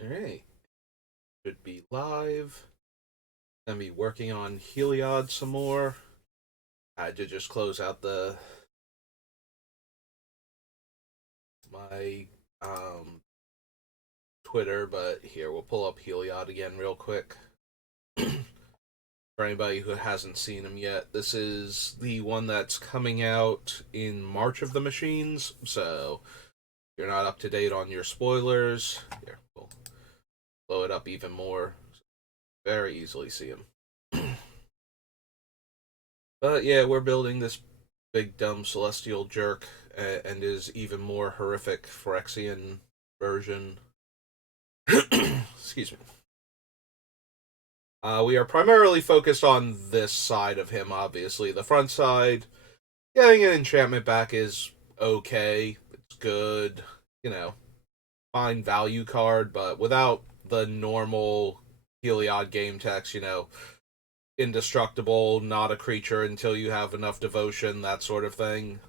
Alright, should be live. Gonna be working on Heliod some more. I did just close out the my Twitter, but here we'll pull up Heliod again real quick. For anybody who hasn't seen him yet, this is the one that's coming out in March of the Machines, so if you're not up to date on your spoilers, here, we'll blow it up even more. Very easily see him. But yeah, we're building this big dumb celestial jerk and his even more horrific Phyrexian version. Excuse me. We are primarily focused on this side of him, obviously. The front side, getting an enchantment back is okay. It's good. You know, fine value card, but without the normal Heliod game text, indestructible, not a creature until you have enough devotion, that sort of thing.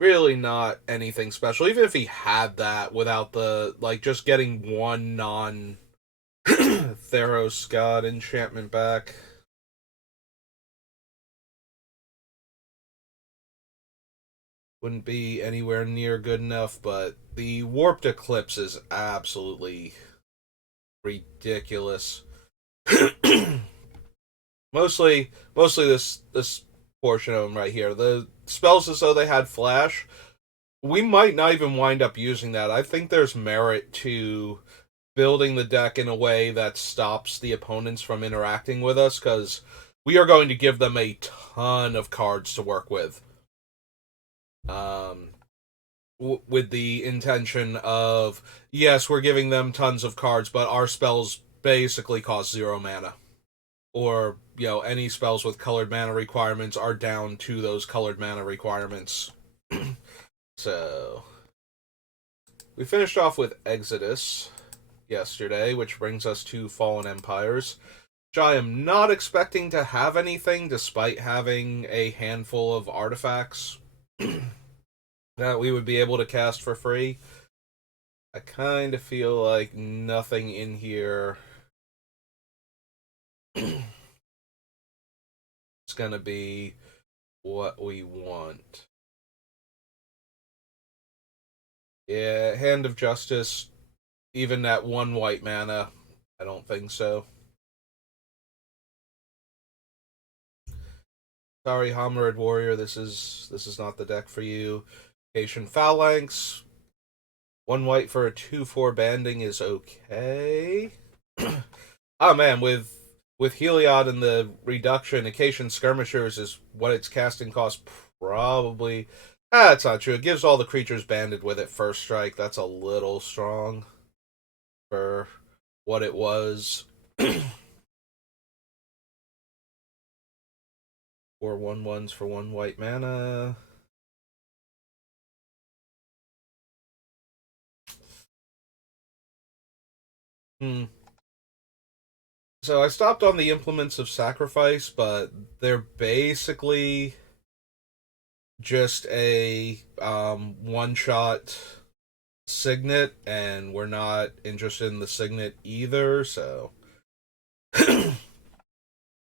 Really not anything special. Even if he had that without the, like, just getting one non Theros God enchantment back wouldn't be anywhere near good enough, but the Warped Eclipse is absolutely ridiculous. mostly this portion of them right here. The spells as though they had flash. We might not even wind up using that. I think there's merit to building the deck in a way that stops the opponents from interacting with us, because we are going to give them a ton of cards to work with. Um, with the intention of, yes, we're giving them tons of cards, but our spells basically cost 0 mana. Or, any spells with colored mana requirements are down to those colored mana requirements. So, we finished off with Exodus yesterday, which brings us to Fallen Empires, which I am not expecting to have anything despite having a handful of artifacts that we would be able to cast for free. I kind of feel like nothing in here is going to be what we want. Yeah, Hand of Justice, even that one white mana, I don't think so. Sorry, Homerid Warrior, this is not the deck for you. Haitian Phalanx, one white for a 2/4 banding is okay. Oh man, with Heliod and the reduction, Acacian Skirmishers is what its casting cost probably. That's not true. It gives all the creatures banded with it first strike. That's a little strong for what it was. Four 1/1s for one white mana. Hmm. So I stopped on the Implements of Sacrifice, but they're basically just a one shot signet, and we're not interested in the signet either, so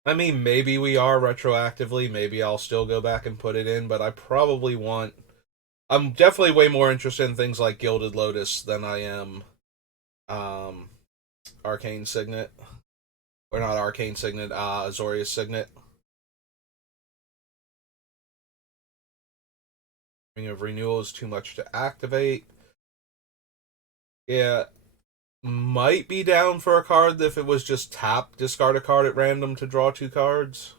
I mean, maybe we are retroactively, maybe I'll still go back and put it in, but I'm definitely way more interested in things like Gilded Lotus than I am um Arcane Signet. Or not Arcane Signet, Azorius Signet. Ring of Renewal is too much to activate. Yeah, might be down for a card if it was just tap, discard a card at random to draw 2 cards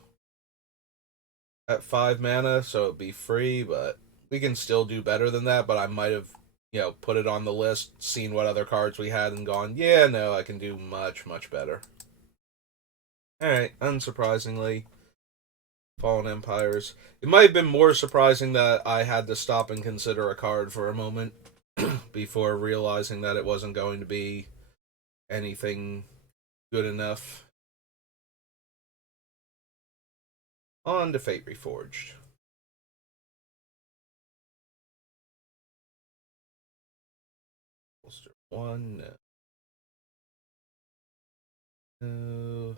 at 5 mana, so it'd be free, but we can still do better than that. But I might have, put it on the list, seen what other cards we had, and gone, yeah, no, I can do much, much better. Alright, unsurprisingly, Fallen Empires. It might have been more surprising that I had to stop and consider a card for a moment before realizing that it wasn't going to be anything good enough. On to Fate Reforged. We'll Bolster 1. No.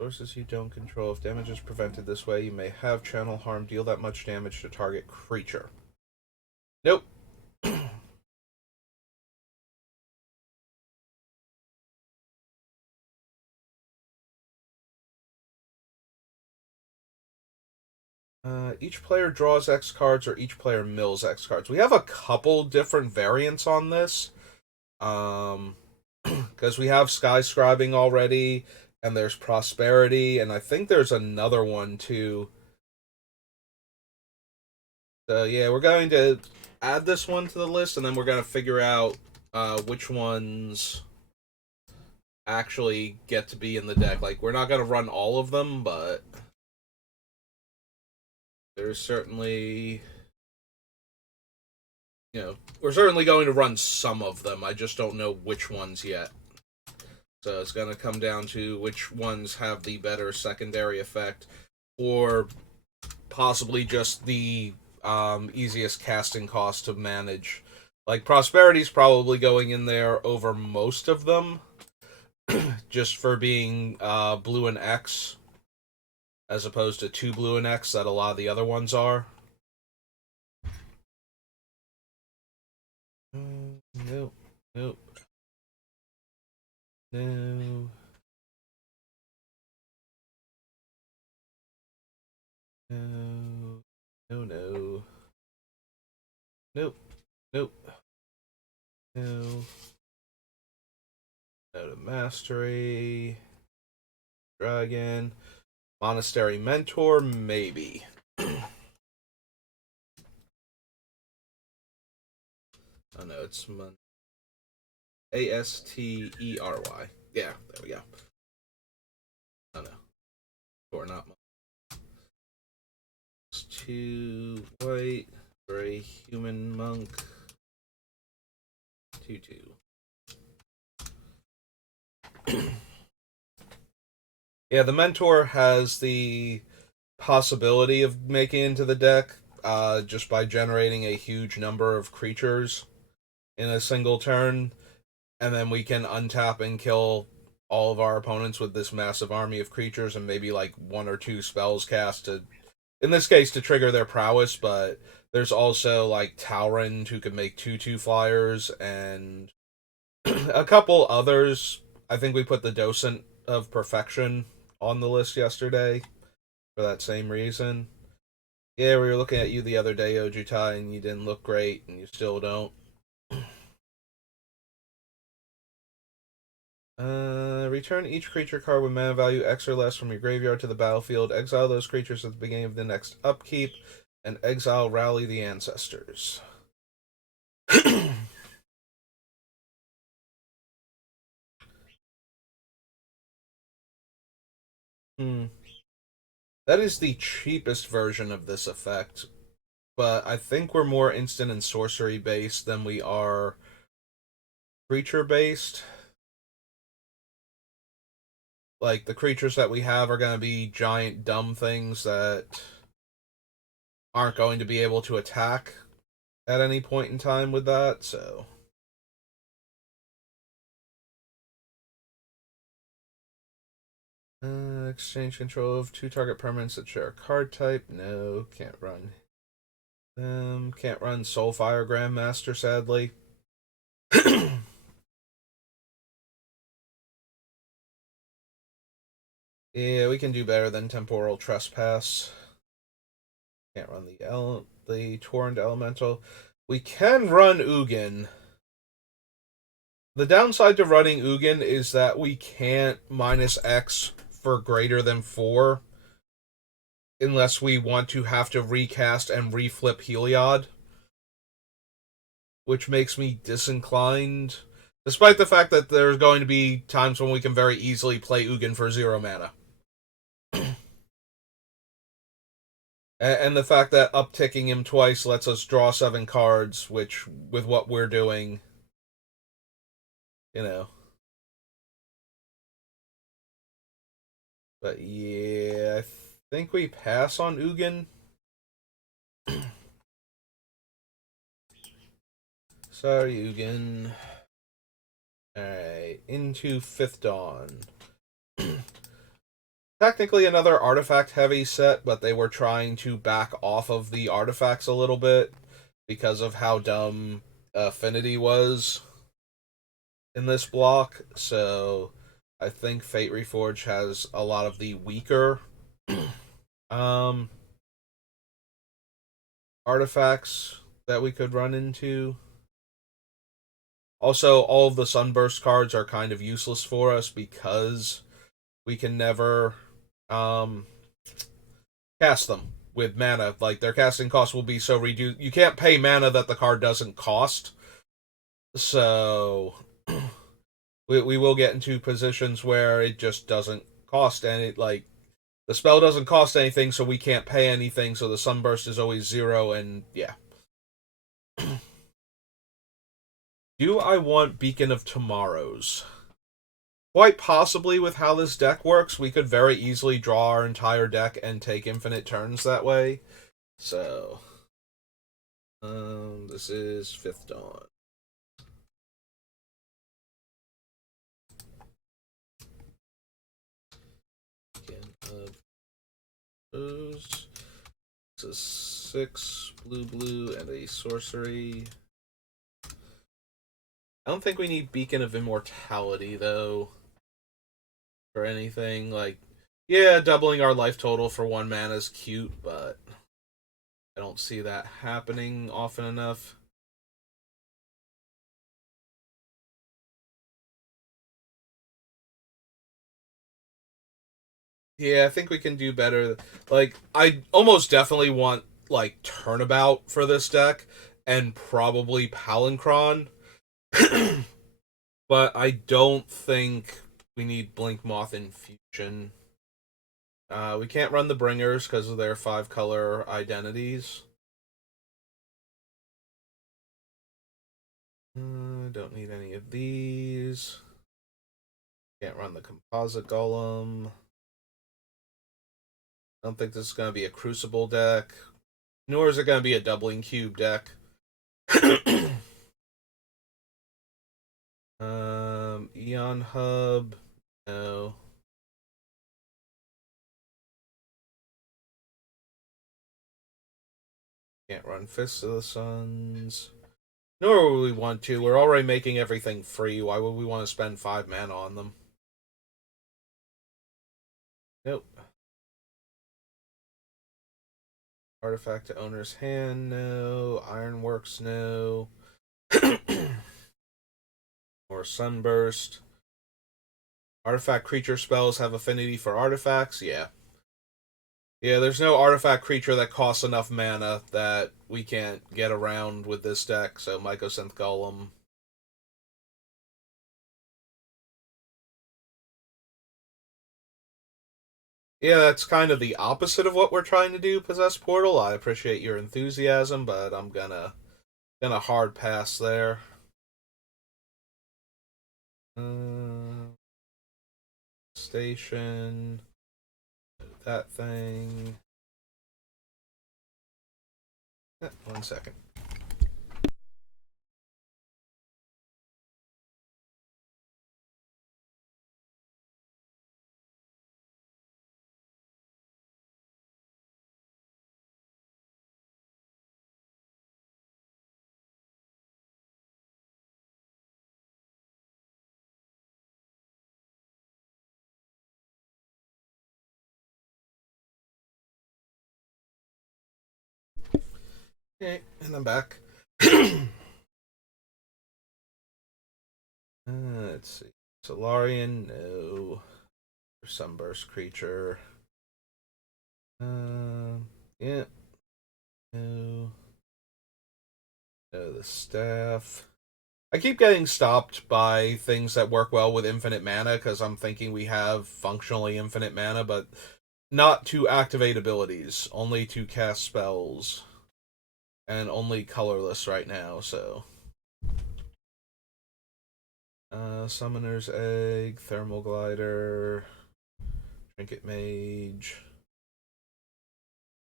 Sources you don't control. If damage is prevented this way, you may have channel harm deal that much damage to target creature. Nope. Each player draws X cards or each player mills X cards. We have a couple different variants on this. Because we have Skyscribing already, and there's Prosperity, and I think there's another one too. So yeah, we're going to add this one to the list, and then we're going to figure out which ones actually get to be in the deck. Like, we're not going to run all of them, but there's certainly, we're certainly going to run some of them. I just don't know which ones yet. So it's going to come down to which ones have the better secondary effect, or possibly just the easiest casting cost to manage. Like, Prosperity's probably going in there over most of them, just for being blue and X, as opposed to 2 blue and X that a lot of the other ones are. Nope. Nope. No. No. No, no. Nope. Nope. No. No to Mastery. Dragon. Monastery Mentor, maybe. Oh no, it's Astery. Yeah, there we go. Oh no. Or not. It's 2 white for a human monk. 2/2. Yeah, the Mentor has the possibility of making into the deck just by generating a huge number of creatures in a single turn, and then we can untap and kill all of our opponents with this massive army of creatures, and maybe like 1 or 2 spells cast to, in this case, to trigger their prowess. But there's also like Taurend, who can make 2/2 flyers, and a couple others. I think we put the Docent of Perfection on the list yesterday for that same reason. Yeah, we were looking at you the other day, Ojutai, and you didn't look great, and you still don't. Return each creature card with mana value X or less from your graveyard to the battlefield. Exile those creatures at the beginning of the next upkeep, and exile Rally the Ancestors. Hmm. That is the cheapest version of this effect, but I think we're more instant and sorcery based than we are creature based. Like, the creatures that we have are going to be giant dumb things that aren't going to be able to attack at any point in time with that, so. Exchange control of 2 target permanents that share a card type. No, can't run. Can't run Soulfire Grandmaster, sadly. Yeah, we can do better than Temporal Trespass. Can't run the Torrent Elemental. We can run Ugin. The downside to running Ugin is that we can't minus X for greater than 4 unless we want to have to recast and reflip Heliod, which makes me disinclined, despite the fact that there's going to be times when we can very easily play Ugin for 0 mana. And the fact that upticking him twice lets us draw 7 cards, which, with what we're doing, you know. But yeah, I think we pass on Ugin. Saryugan. Alright, into Fifth Dawn. Technically another artifact heavy set, but they were trying to back off of the artifacts a little bit because of how dumb Affinity was in this block. So I think Fate Reforged has a lot of the weaker um, artifacts that we could run into. Also, all of the Sunburst cards are kind of useless for us because we can never um, cast them with mana. Like, their casting cost will be so reduced. You can't pay mana that the card doesn't cost. So, we will get into positions where it just doesn't cost any, like, the spell doesn't cost anything, so we can't pay anything, so the Sunburst is always 0, and yeah. Do I want Beacon of Tomorrows? Quite possibly, with how this deck works, we could very easily draw our entire deck and take infinite turns that way. So, this is Fifth Dawn. Beacon of those. This is 6 blue, and a sorcery. I don't think we need Beacon of Immortality, though, for anything. Like, yeah, doubling our life total for 1 mana is cute, but I don't see that happening often enough. Yeah, I think we can do better. Like, I almost definitely want, like, Turnabout for this deck, and probably Palancron. But I don't think we need Blink Moth Infusion. We can't run the Bringers because of their 5-color identities. Don't need any of these. Can't run the Composite Golem. I don't think this is going to be a Crucible deck. Nor is it going to be a Doubling Cube deck. Eon Hub. No. Can't run Fists of the Suns. Nor would we want to. We're already making everything free. Why would we want to spend 5 mana on them? Nope. Artifact to owner's hand, no. Ironworks, no. Or Sunburst. Artifact creature spells have affinity for artifacts? Yeah. Yeah, there's no artifact creature that costs enough mana that we can't get around with this deck, so Mycosynth Golem. Yeah, that's kind of the opposite of what we're trying to do, Possess Portal. I appreciate your enthusiasm, but I'm gonna hard pass there. Uh, Station. That thing. 1 second. Okay, and I'm back. Let's see. Solarian, no. Sunburst creature. Yeah. No. No, the staff. I keep getting stopped by things that work well with infinite mana because I'm thinking we have functionally infinite mana, but not to activate abilities, only to cast spells. And only colorless right now, so. Summoner's Egg, Thermal Glider, Trinket Mage.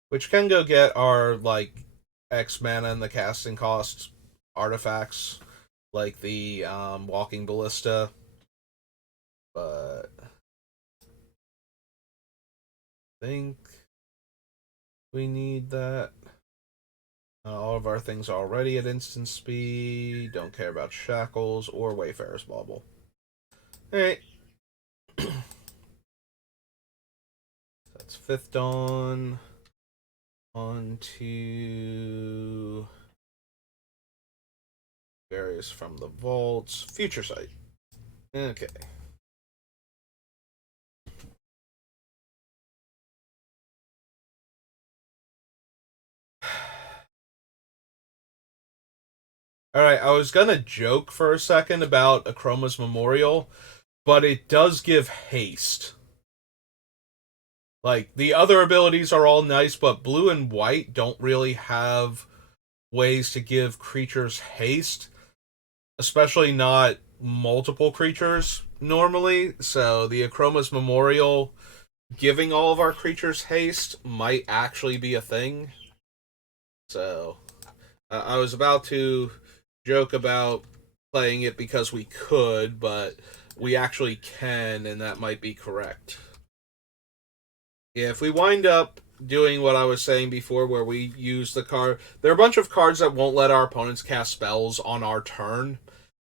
Which can go get our, like, X mana and the casting costs artifacts like the walking ballista, but I think we need that. All of our things are already at instant speed. Don't care about shackles or Wayfarer's Bauble. Alright. That's Fifth Dawn. On to various from the vaults. Future Sight. Okay. Alright, I was gonna joke for a second about Akroma's Memorial, but it does give haste. Like, the other abilities are all nice, but blue and white don't really have ways to give creatures haste, especially not multiple creatures normally. So the Akroma's Memorial giving all of our creatures haste might actually be a thing. So I was about to joke about playing it because we could, but we actually can, and that might be correct. Yeah, if we wind up doing what I was saying before, where we use the card, there are a bunch of cards that won't let our opponents cast spells on our turn.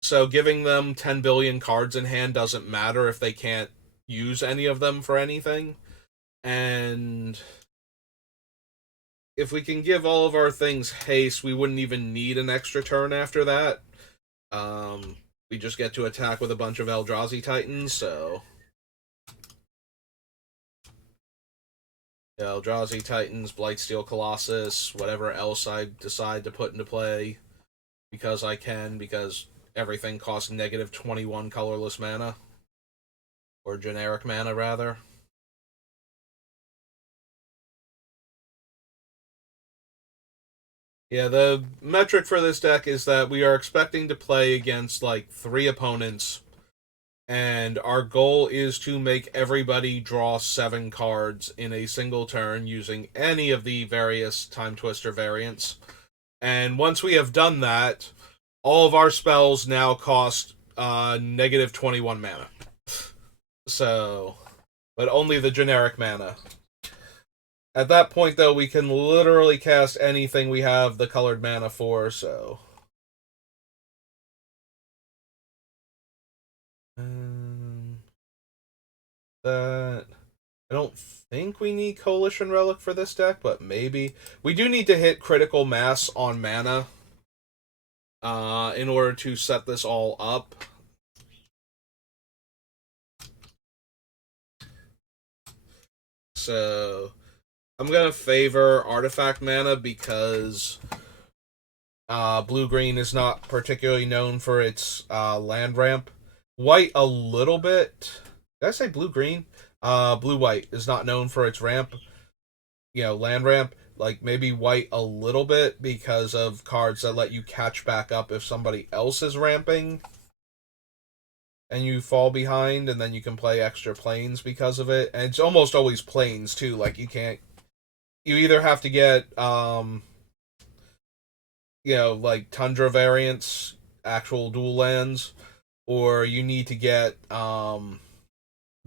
So giving them 10 billion cards in hand doesn't matter if they can't use any of them for anything. And if we can give all of our things haste, we wouldn't even need an extra turn after that. We just get to attack with a bunch of Eldrazi Titans, so... Eldrazi Titans, Blightsteel Colossus, whatever else I decide to put into play, because I can, because everything costs negative 21 colorless mana. Or generic mana, rather. Yeah, the metric for this deck is that we are expecting to play against, like, 3 opponents, and our goal is to make everybody draw 7 cards in a single turn using any of the various Time Twister variants. And once we have done that, all of our spells now cost negative 21 mana. So, but only the generic mana. At that point, though, we can literally cast anything we have the colored mana for, so... That... I don't think we need Coalition Relic for this deck, but maybe. We do need to hit critical mass on mana in order to set this all up. So, I'm going to favor Artifact Mana because blue-green is not particularly known for its land ramp. White a little bit. Did I say blue-green? Blue-white is not known for its ramp. Land ramp. Like, maybe white a little bit because of cards that let you catch back up if somebody else is ramping and you fall behind, and then you can play extra planes because of it. And it's almost always planes, too. Like, you either have to get like Tundra variants, actual dual lands, or you need to get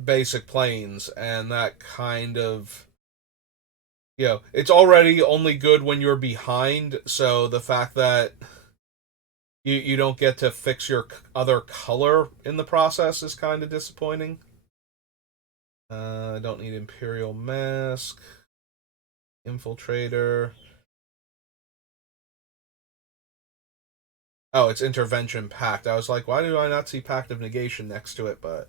basic planes, and that kind of... it's already only good when you're behind, so the fact that you don't get to fix your other color in the process is kind of disappointing. I don't need Imperial Mask. Infiltrator. Oh, it's Intervention Pact. I was like, why do I not see Pact of Negation next to it? But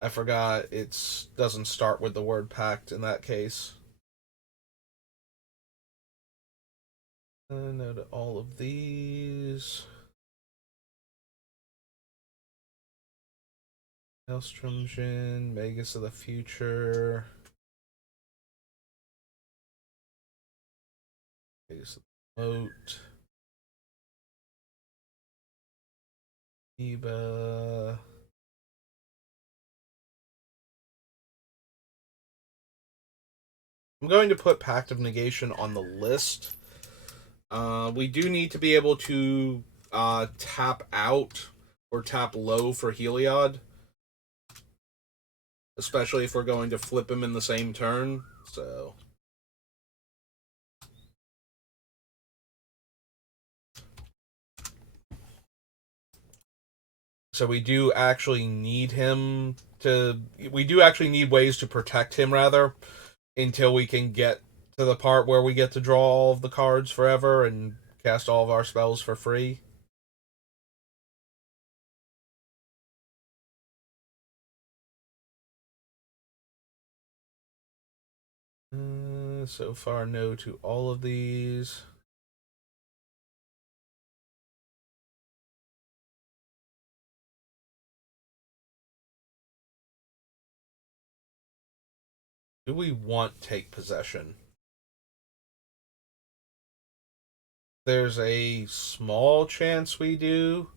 I forgot it doesn't start with the word Pact in that case. No to all of these. Maelstrom Jin, Magus of the Future. Magus of the Moat. Eba. I'm going to put Pact of Negation on the list. We do need to be able to tap out or tap low for Heliod, especially if we're going to flip him in the same turn. So we do actually need him to. We do actually need ways to protect him, rather, until we can get to the part where we get to draw all of the cards forever and cast all of our spells for free. So far, no to all of these. Do we want take possession? There's a small chance we do.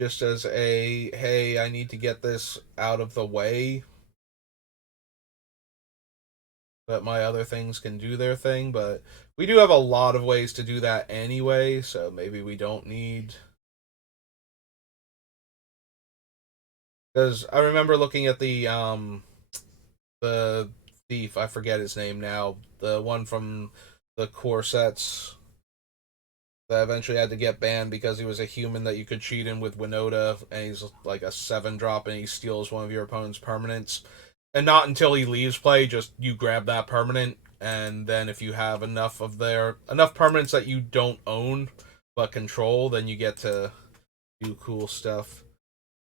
Just as a, hey, I need to get this out of the way, but my other things can do their thing. But we do have a lot of ways to do that anyway, so maybe we don't need. Because I remember looking at the thief, I forget his name now, the one from the core sets that eventually had to get banned because he was a human that you could cheat in with Winota, and he's like a 7-drop, and he steals one of your opponent's permanents. And not until he leaves play, just you grab that permanent, and then if you have enough permanents that you don't own but control, then you get to do cool stuff.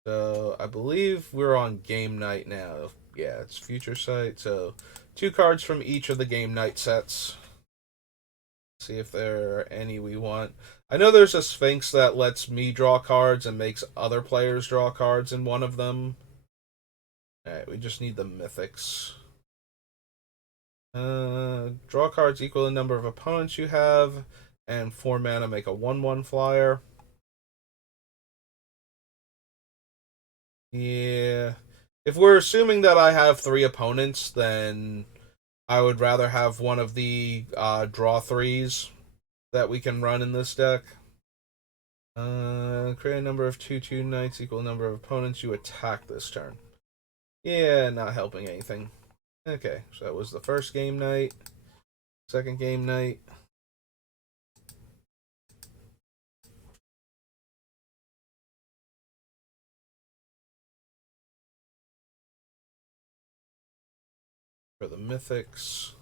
So I believe we're on game night now. Yeah, it's future sight. So 2 cards from each of the game night sets. See if there are any we want. I know there's a Sphinx that lets me draw cards and makes other players draw cards in one of them. Alright, we just need the mythics. Draw cards equal the number of opponents you have, and 4 mana make a 1/1 flyer. Yeah. If we're assuming that I have 3 opponents, then I would rather have one of the draw 3s that we can run in this deck. Create a number of 2/2 knights equal number of opponents you attack this turn. Yeah, not helping anything. Okay, so that was the first game night. Second game night. For the mythics.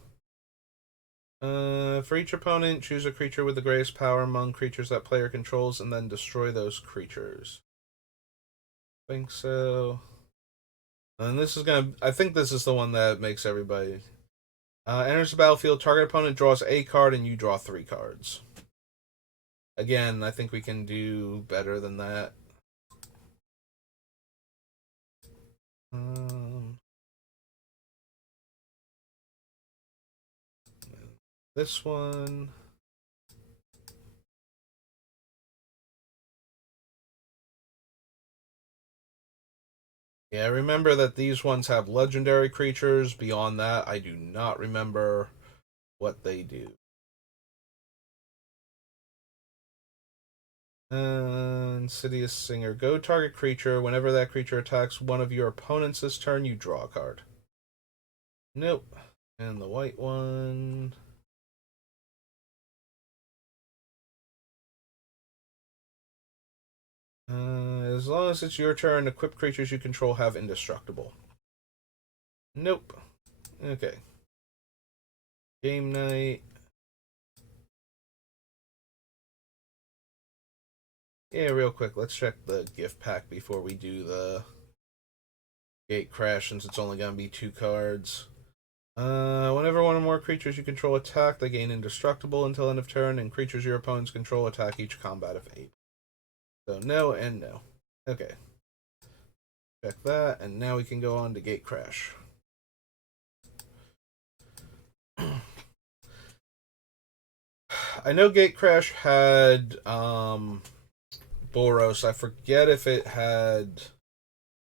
For each opponent, choose a creature with the greatest power among creatures that player controls and then destroy those creatures. I think so. And this is gonna. I think this is the one that makes everybody. Enters the battlefield, target opponent draws a card and you draw 3 cards. Again, I think we can do better than that. Um, this one. Yeah, remember that these ones have legendary creatures. Beyond that, I do not remember what they do. Insidious Singer. Go target creature. Whenever that creature attacks one of your opponents this turn, you draw a card. Nope. And the white one. As long as it's your turn, equipped creatures you control have indestructible. Nope. Okay. Game night. Yeah, real quick, let's check the gift pack before we do the gate crash, since it's only going to be 2 cards. Whenever one or more creatures you control attack, they gain indestructible until end of turn, and creatures your opponents control attack each combat of 8. So no and no. Okay. Check that, and now we can go on to gate crash. I know gate crash had Boros. I forget if it had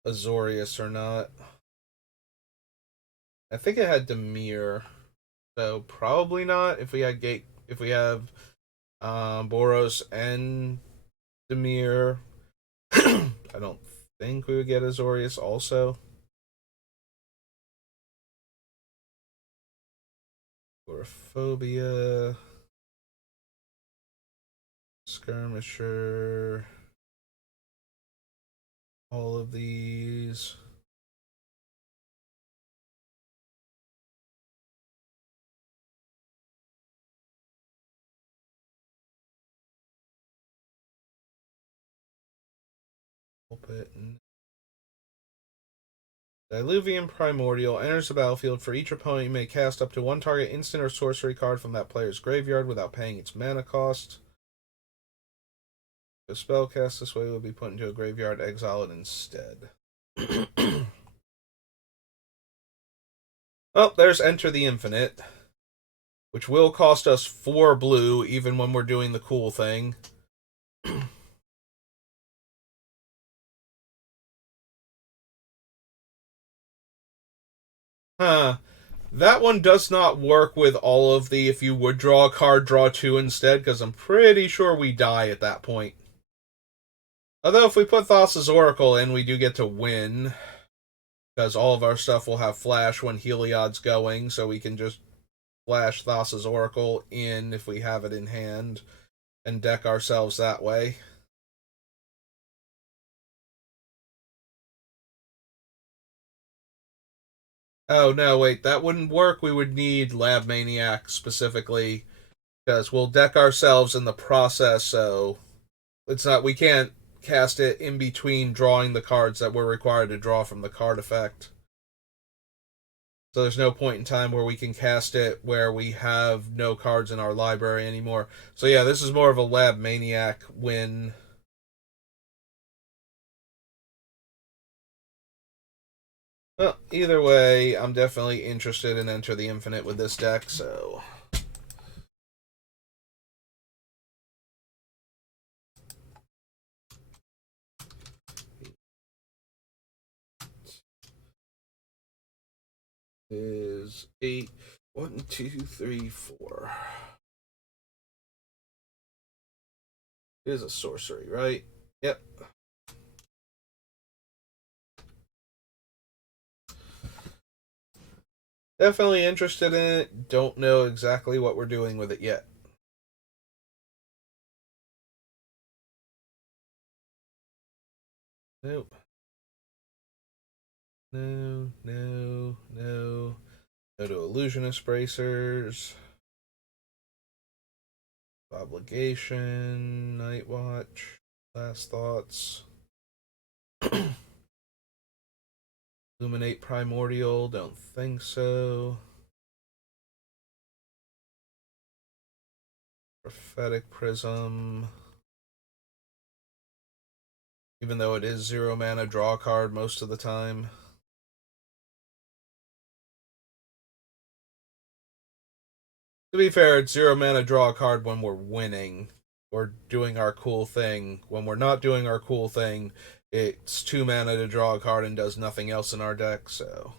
Azorius or not. I think it had Demir, so probably not. If we have Boros and Demir. I don't think we would get Azorius also. Agoraphobia. Skirmisher. All of these. Pulpit. Diluvian Primordial enters the battlefield. For each opponent, you may cast up to one target instant or sorcery card from that player's graveyard without paying its mana cost. The spell cast this way will be put into a graveyard, exile it instead. Well, there's Enter the Infinite, which will cost us 4 blue even when we're doing the cool thing. Huh. That one does not work with all of the if you would draw a card, draw 2 instead, because I'm pretty sure we die at that point. Although if we put Thassa's Oracle in, we do get to win, because all of our stuff will have flash when Heliod's going, so we can just flash Thassa's Oracle in if we have it in hand, and deck ourselves that way. Oh, no, wait, that wouldn't work. We would need Lab Maniac specifically, because we'll deck ourselves in the process, so it's not, we can't cast it in between drawing the cards that we're required to draw from the card effect. So there's no point in time where we can cast it where we have no cards in our library anymore. So yeah, this is more of a Lab Maniac win. Well, either way, I'm definitely interested in Enter the Infinite with this deck, so... Is 8. 1, 2, 3, 4. It is a sorcery, right? Yep. Definitely interested in it. Don't know exactly what we're doing with it yet. Nope. No, no, no. Go to Illusionist Bracers. Obligation. Night Watch. Last Thoughts. Illuminate Primordial. Don't think so. Prophetic Prism. Even though it is 0 mana, draw a card most of the time. To be fair, it's 0 mana, draw a card when we're winning or doing our cool thing. When we're not doing our cool thing, it's 2 mana to draw a card and does nothing else in our deck, so.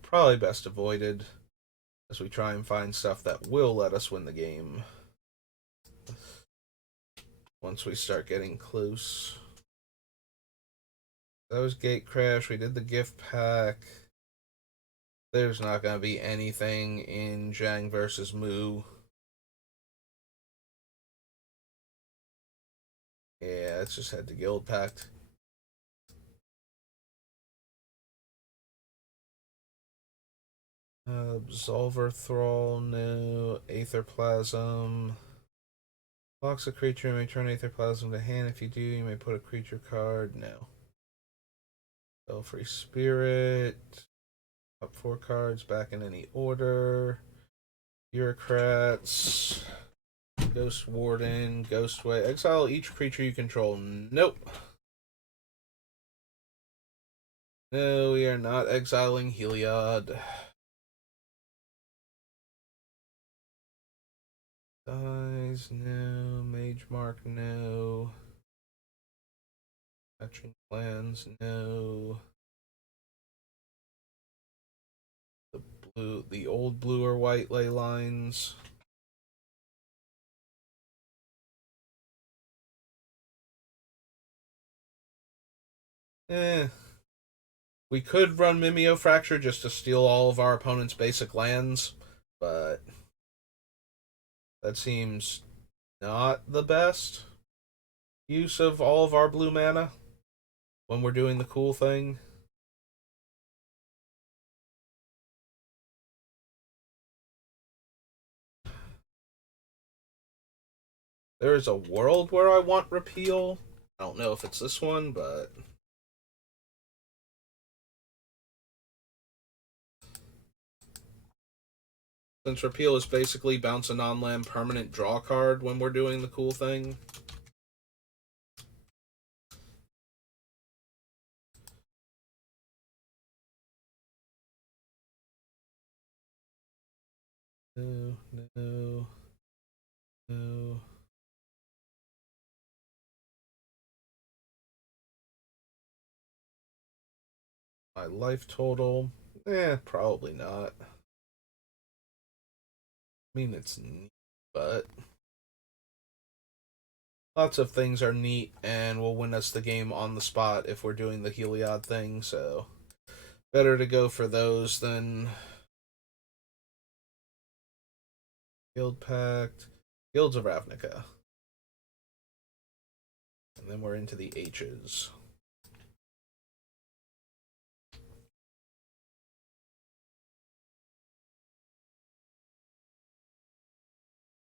Probably best avoided as we try and find stuff that will let us win the game. Once we start getting close. That was Gate Crash. We did the gift pack. There's not going to be anything in Zhang versus Mu. Yeah, let's just head to Guild Pact. Absolver Thrall, no. Aetherplasm. Locks a creature, you may turn Aetherplasm to hand. If you do, you may put a creature card. No. Free Spirit. Up 4 cards, back in any order. Bureaucrats. Ghost Warden. Ghostway. Exile each creature you control. Nope. No, we are not exiling Heliod. Dies, no. Mage Mark, no. Matching plans, no. The old blue or white ley lines. Eh. We could run Mimeofracture just to steal all of our opponent's basic lands, but that seems not the best use of all of our blue mana when we're doing the cool thing. There is a world where I want repeal. I don't know if it's this one, but since repeal is basically bounce a non-land permanent draw card when we're doing the cool thing. No, no, no. My life total? Probably not. I mean, it's neat, but lots of things are neat and will win us the game on the spot if we're doing the Heliod thing, so better to go for those than Guild Pact, Guilds of Ravnica. And then we're into the H's.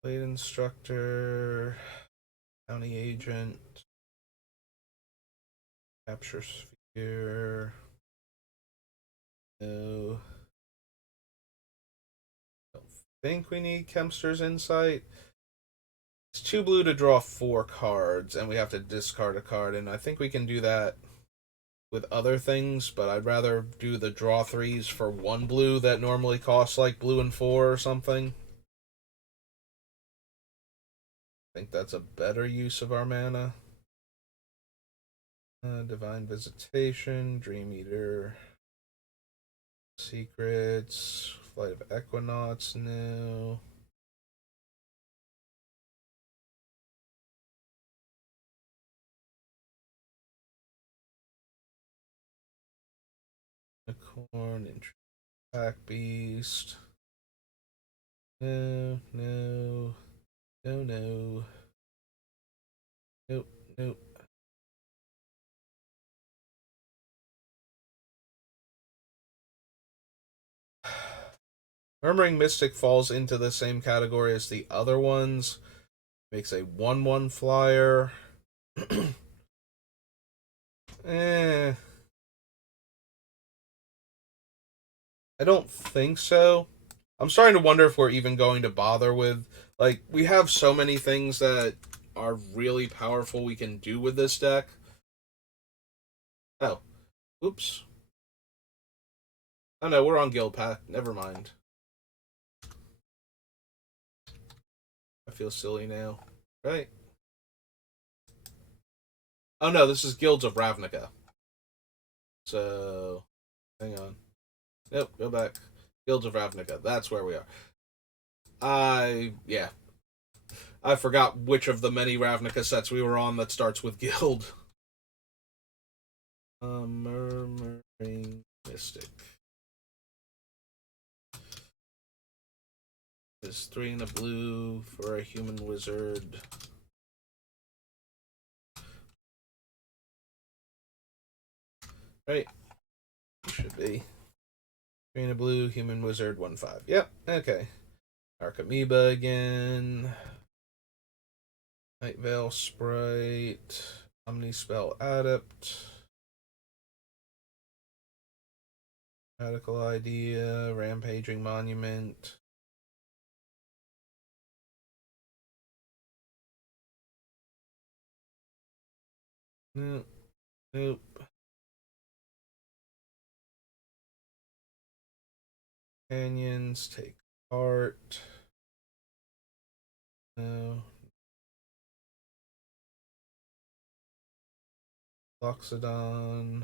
Blade Instructor, County Agent, Capture Sphere. No. Don't think we need Kempster's Insight. It's 2 blue to draw 4 cards, and we have to discard a card, and I think we can do that with other things, but I'd rather do the draw 3s for 1 blue that normally costs like blue and 4 or something. I think that's a better use of our mana. Divine Visitation, Dream Eater, Secrets, Flight of Equinaughts, no. Unicorn, Pack Beast. No, no, no, no. Nope, nope. Murmuring Mystic falls into the same category as the other ones. Makes a 1/1 flyer. eh. I don't think so. I'm starting to wonder if we're even going to bother with. Like, we have so many things that are really powerful we can do with this deck. Oh. Oops. Oh no, we're on Guild Path. Never mind. I feel silly now. Right. Oh no, this is Guilds of Ravnica. So, hang on. Nope, go back. Guilds of Ravnica. That's where we are. Yeah. I forgot which of the many Ravnica sets we were on that starts with Guild. Murmuring Mystic. There's 3 in a blue for a human wizard. Right. Should be. 3 in a blue, human wizard, 1/5. Yep, okay. Archamoeba again. Night Veil Sprite. Omnispell Adept. Radical Idea. Rampaging Monument. Nope. Nope. Canyons. Take Heart. No. Loxodon.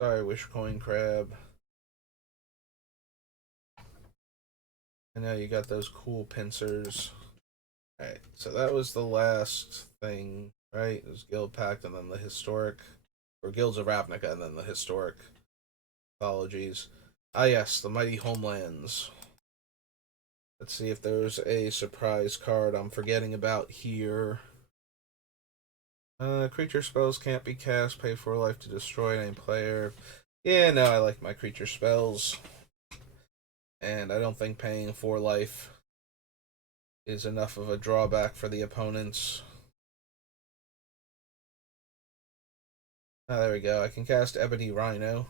Sorry, Wishcoin Crab. I know you got those cool pincers. Alright, so that was the last thing. right? There's Guild Pact and then the historic, or Guilds of Ravnica and then the historic mythologies. Ah, yes, the Mighty Homelands. Let's see if there's a surprise card I'm forgetting about here. Creature spells can't be cast. Pay for life to destroy any player. Yeah, no, I like my creature spells. And I don't think paying for life is enough of a drawback for the opponents. Ah, there we go. I can cast Ebony Rhino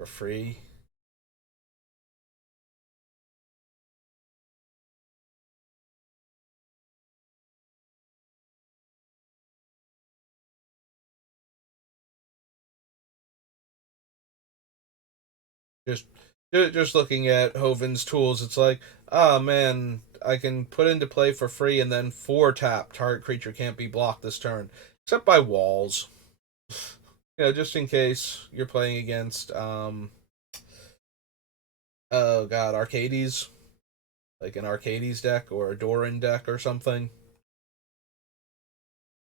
for free. Just just looking at Hoven's tools, it's like, ah, man, I can put into play for free and then 4 tap. Target creature can't be blocked this turn, except by walls. Just in case you're playing against oh god, Arcades, like an Arcades deck or a Doran deck or something.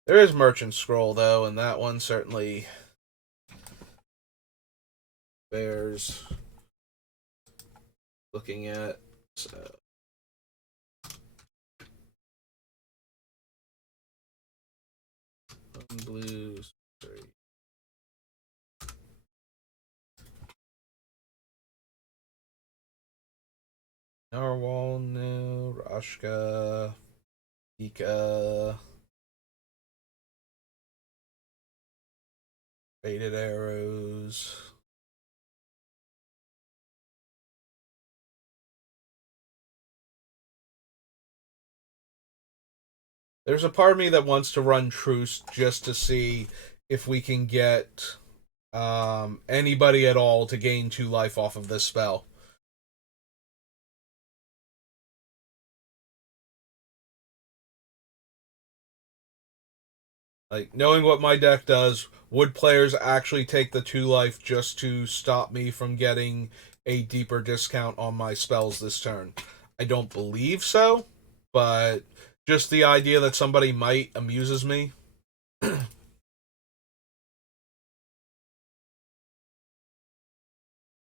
There is Merchant Scroll though, and that one certainly bears looking at. So blues, three. Narwhal, no. Rashka, Pika, Faded Arrows. There's a part of me that wants to run Truce just to see if we can get anybody at all to gain 2 life off of this spell. Like, knowing what my deck does, would players actually take the 2 life just to stop me from getting a deeper discount on my spells this turn? I don't believe so, but just the idea that somebody might amuses me.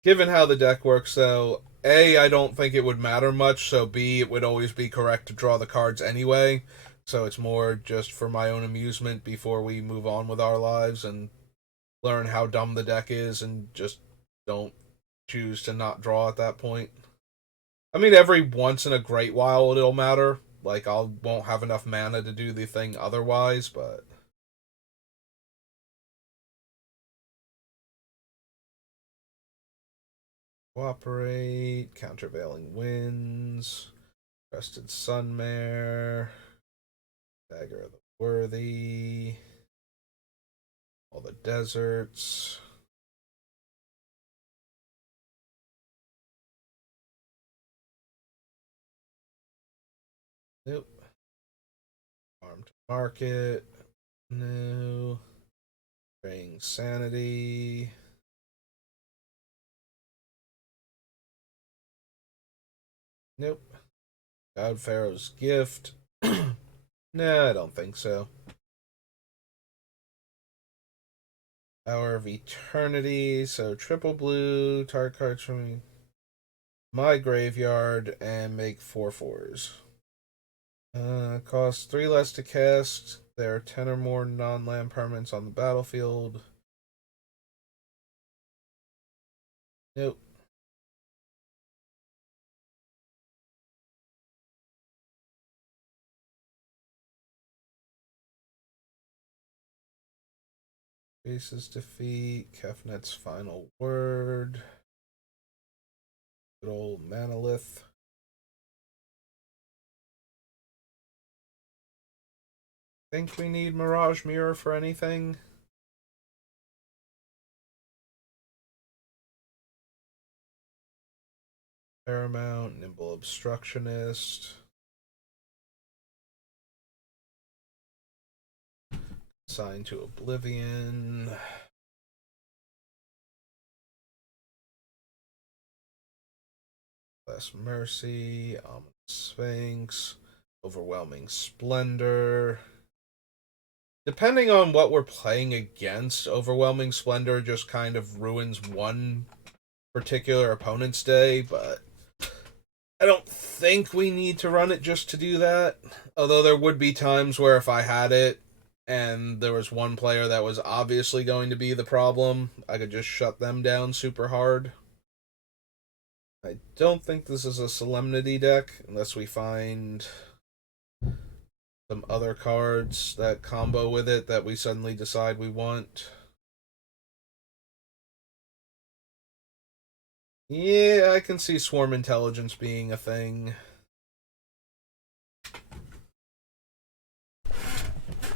Given how the deck works, though, A, I don't think it would matter much, so B, it would always be correct to draw the cards anyway. So it's more just for my own amusement before we move on with our lives and learn how dumb the deck is and just don't choose to not draw at that point. I mean, every once in a great while it'll matter. Like, I won't have enough mana to do the thing otherwise, but cooperate, countervailing winds, crested sunmare, dagger of the worthy, all the deserts. Nope. Farm to market. No. Bring sanity. Nope. God Pharaoh's gift. Nah, I don't think so. Hour of Eternity. So triple blue, target cards from my graveyard, and make 4/4s. Costs 3 less to cast. There are 10 or more non-land permanents on the battlefield. Nope. Faces defeat. Kefnet's final word. Good old Manolith. Think we need Mirage Mirror for anything? Paramount, Nimble Obstructionist. Sign to Oblivion. Less Mercy. Ominous Sphinx. Overwhelming Splendor. Depending on what we're playing against, Overwhelming Splendor just kind of ruins one particular opponent's day, but I don't think we need to run it just to do that. Although there would be times where if I had it and there was one player that was obviously going to be the problem, I could just shut them down super hard. I don't think this is a Solemnity deck unless we find some other cards that combo with it that we suddenly decide we want. Yeah, I can see Swarm Intelligence being a thing.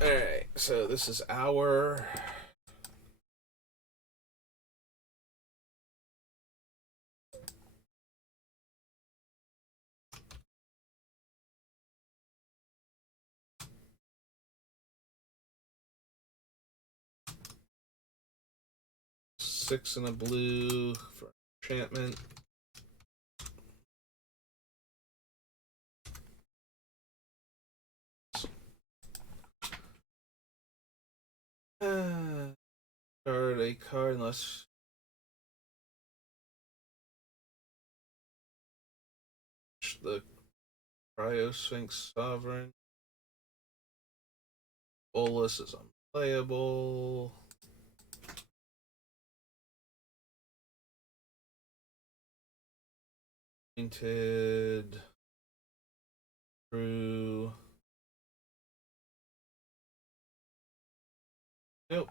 Alright, so this is our. Six and a blue for enchantment. Card a card unless the Cryosphinx Sovereign. Bolus is unplayable. Painted. Through. Nope.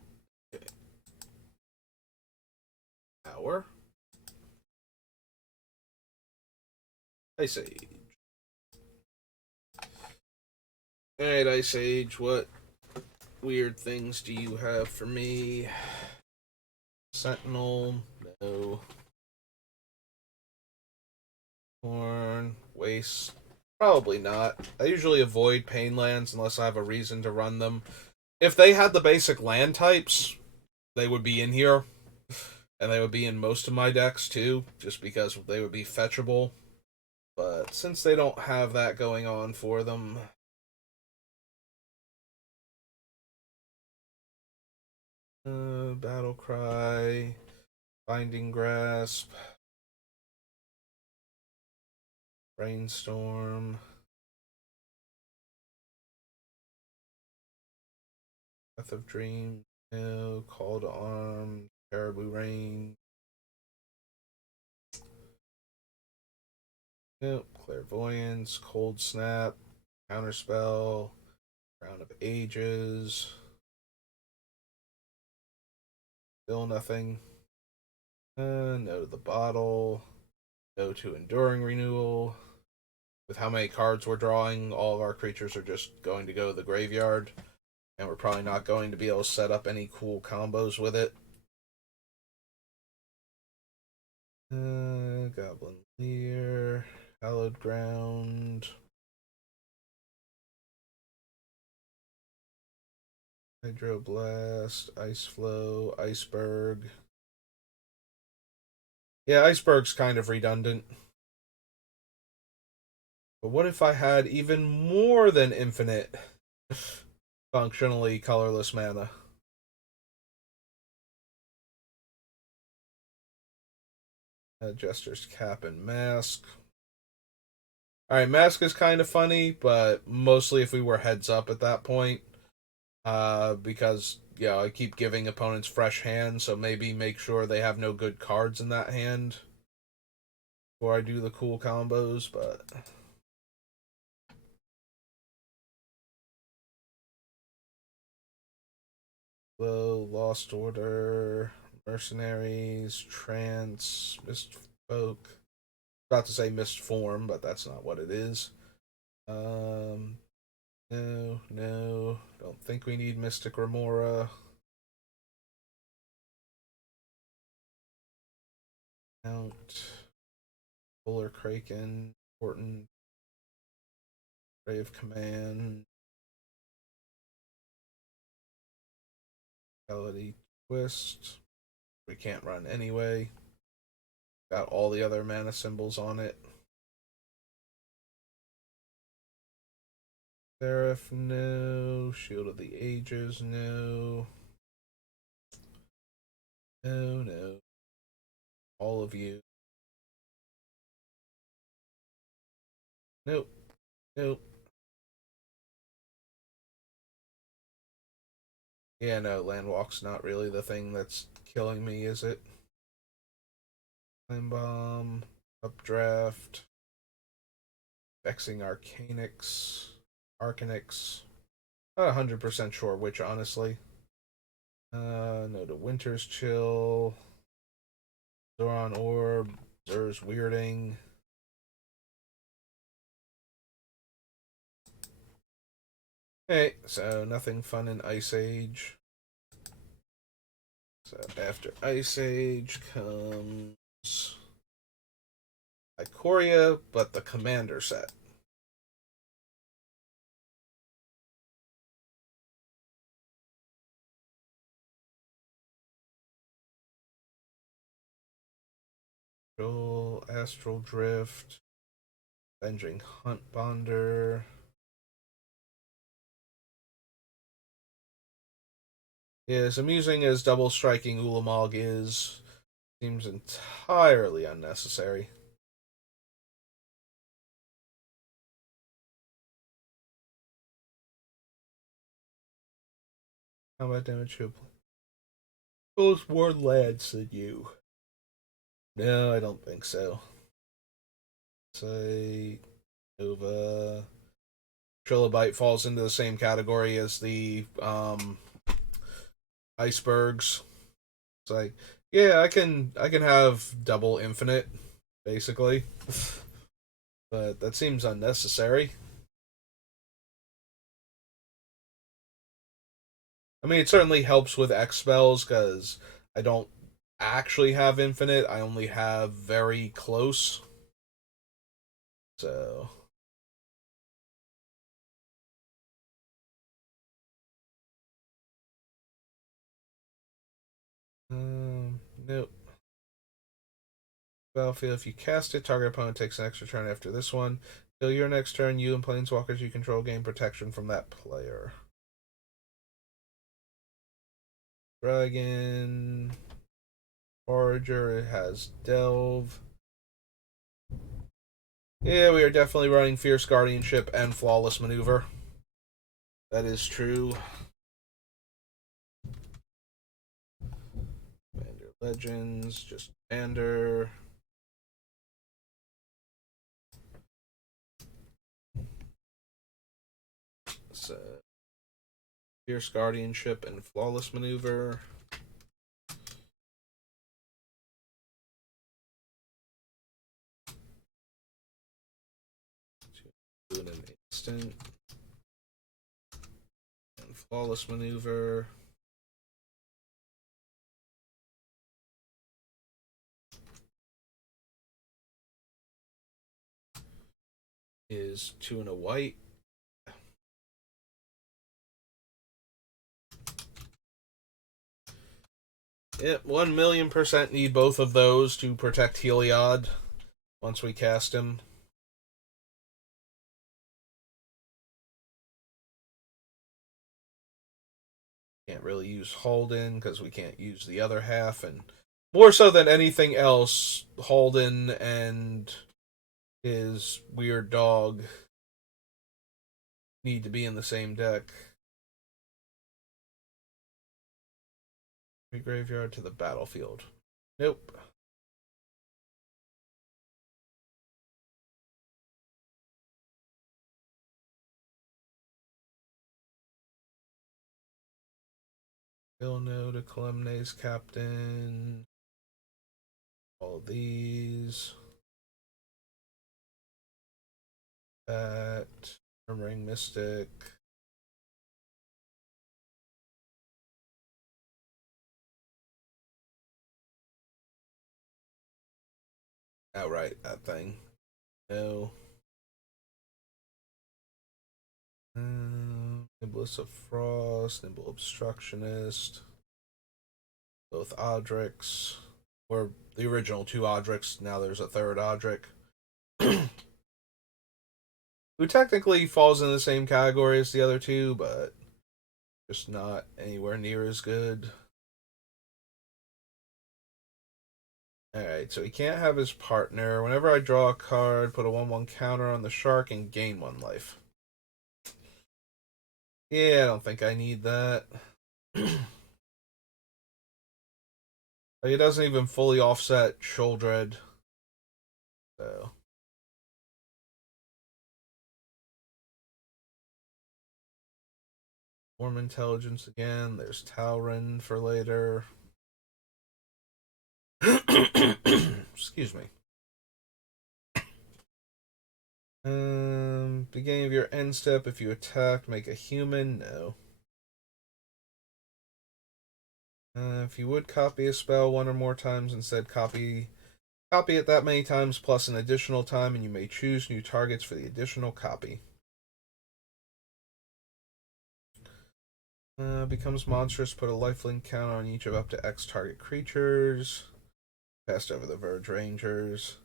Okay. Power. Ice Age. Alright, Ice Age, what weird things do you have for me? Sentinel, no. Horn, Waste, probably not. I usually avoid pain lands unless I have a reason to run them. If they had the basic land types, they would be in here. And they would be in most of my decks too, just because they would be fetchable. But since they don't have that going on for them, Battle Cry, Binding Grasp, Brainstorm, Breath of Dreams, no, Call to Arms, Caribou Rain, nope, Clairvoyance, Cold Snap, Counterspell, Crown of Ages, still nothing. No to the Bottle, no to Enduring Renewal. With how many cards we're drawing, all of our creatures are just going to go to the graveyard, and we're probably not going to be able to set up any cool combos with it. Goblin Lear, Hallowed Ground, Hydroblast, Ice Flow, Iceberg. Yeah, Iceberg's kind of redundant. But what if I had even more than infinite functionally colorless mana? Jester's Cap and Mask. Alright, Mask is kind of funny, but mostly if we were heads up at that point. Because, yeah, I keep giving opponents fresh hands, so maybe make sure they have no good cards in that hand before I do the cool combos, but. Lost Order, Mercenaries, Trance, Mistfolk. About to say Mist Form, but that's not what it is. No, no. Don't think we need Mystic Remora. Count. Fuller Kraken. Important. Ray of Command. Reality Twist. We can't run anyway. Got all the other mana symbols on it. Seraph, no. Shield of the Ages, no. No, no. All of you. Nope. Nope. Yeah, no, Landwalk's not really the thing that's killing me, is it? Time Bomb, Updraft, Vexing Arcanix. Not 100% sure which, honestly. No, the Winter's Chill, Zoran Orb, Zer's Weirding. Hey, so nothing fun in Ice Age. So after Ice Age comes Ikoria, but the Commander set. Astral Drift, Avenging Hunt Bonder. Yeah, as amusing as double striking Ulamog is, seems entirely unnecessary. Combat damage to both more lands than you. No, I don't think so. Say Nova. Trilobite falls into the same category as the icebergs. It's like, yeah, I can have double infinite, basically. But that seems unnecessary. I mean, it certainly helps with X spells because I don't actually have infinite. I only have very close. So, nope. Battlefield, if you cast it, target opponent takes an extra turn after this one. Till your next turn, you and planeswalkers you control gain protection from that player. Dragon. Forager, it has Delve. Yeah, we are definitely running Fierce Guardianship and Flawless Maneuver. That is true. Commander Legends, just Commander. So, Fierce Guardianship and Flawless Maneuver. Do an instant. And Flawless Maneuver. Is 2 and a white. Yep, 1,000,000% need both of those to protect Heliod once we cast him. Can't really use Halden because we can't use the other half, and more so than anything else, Halden and his weird dog need to be in the same deck. Graveyard to the battlefield. Nope. Still no to Calemne's captain. All these. That. Ring Mystic. Outright, that thing. No. Nimbus of Frost, Nimble Obstructionist. Both Odrix. Or the original two Odrix. Now there's a third Odric. who technically falls in the same category as the other two, but just not anywhere near as good. Alright, so he can't have his partner. Whenever I draw a card, put a 1/1 counter on the shark and gain 1 life. Yeah, I don't think I need that. Like, it doesn't even fully offset Sholdred. So. Warm intelligence again. There's Talrin for later. Excuse me. Beginning of your end step. If you attack, make a human. No. If you would copy a spell 1 or more times, instead copy it that many times plus an additional time, and you may choose new targets for the additional copy. Becomes monstrous. Put a lifelink count on each of up to X target creatures. Passed over the Verge Rangers.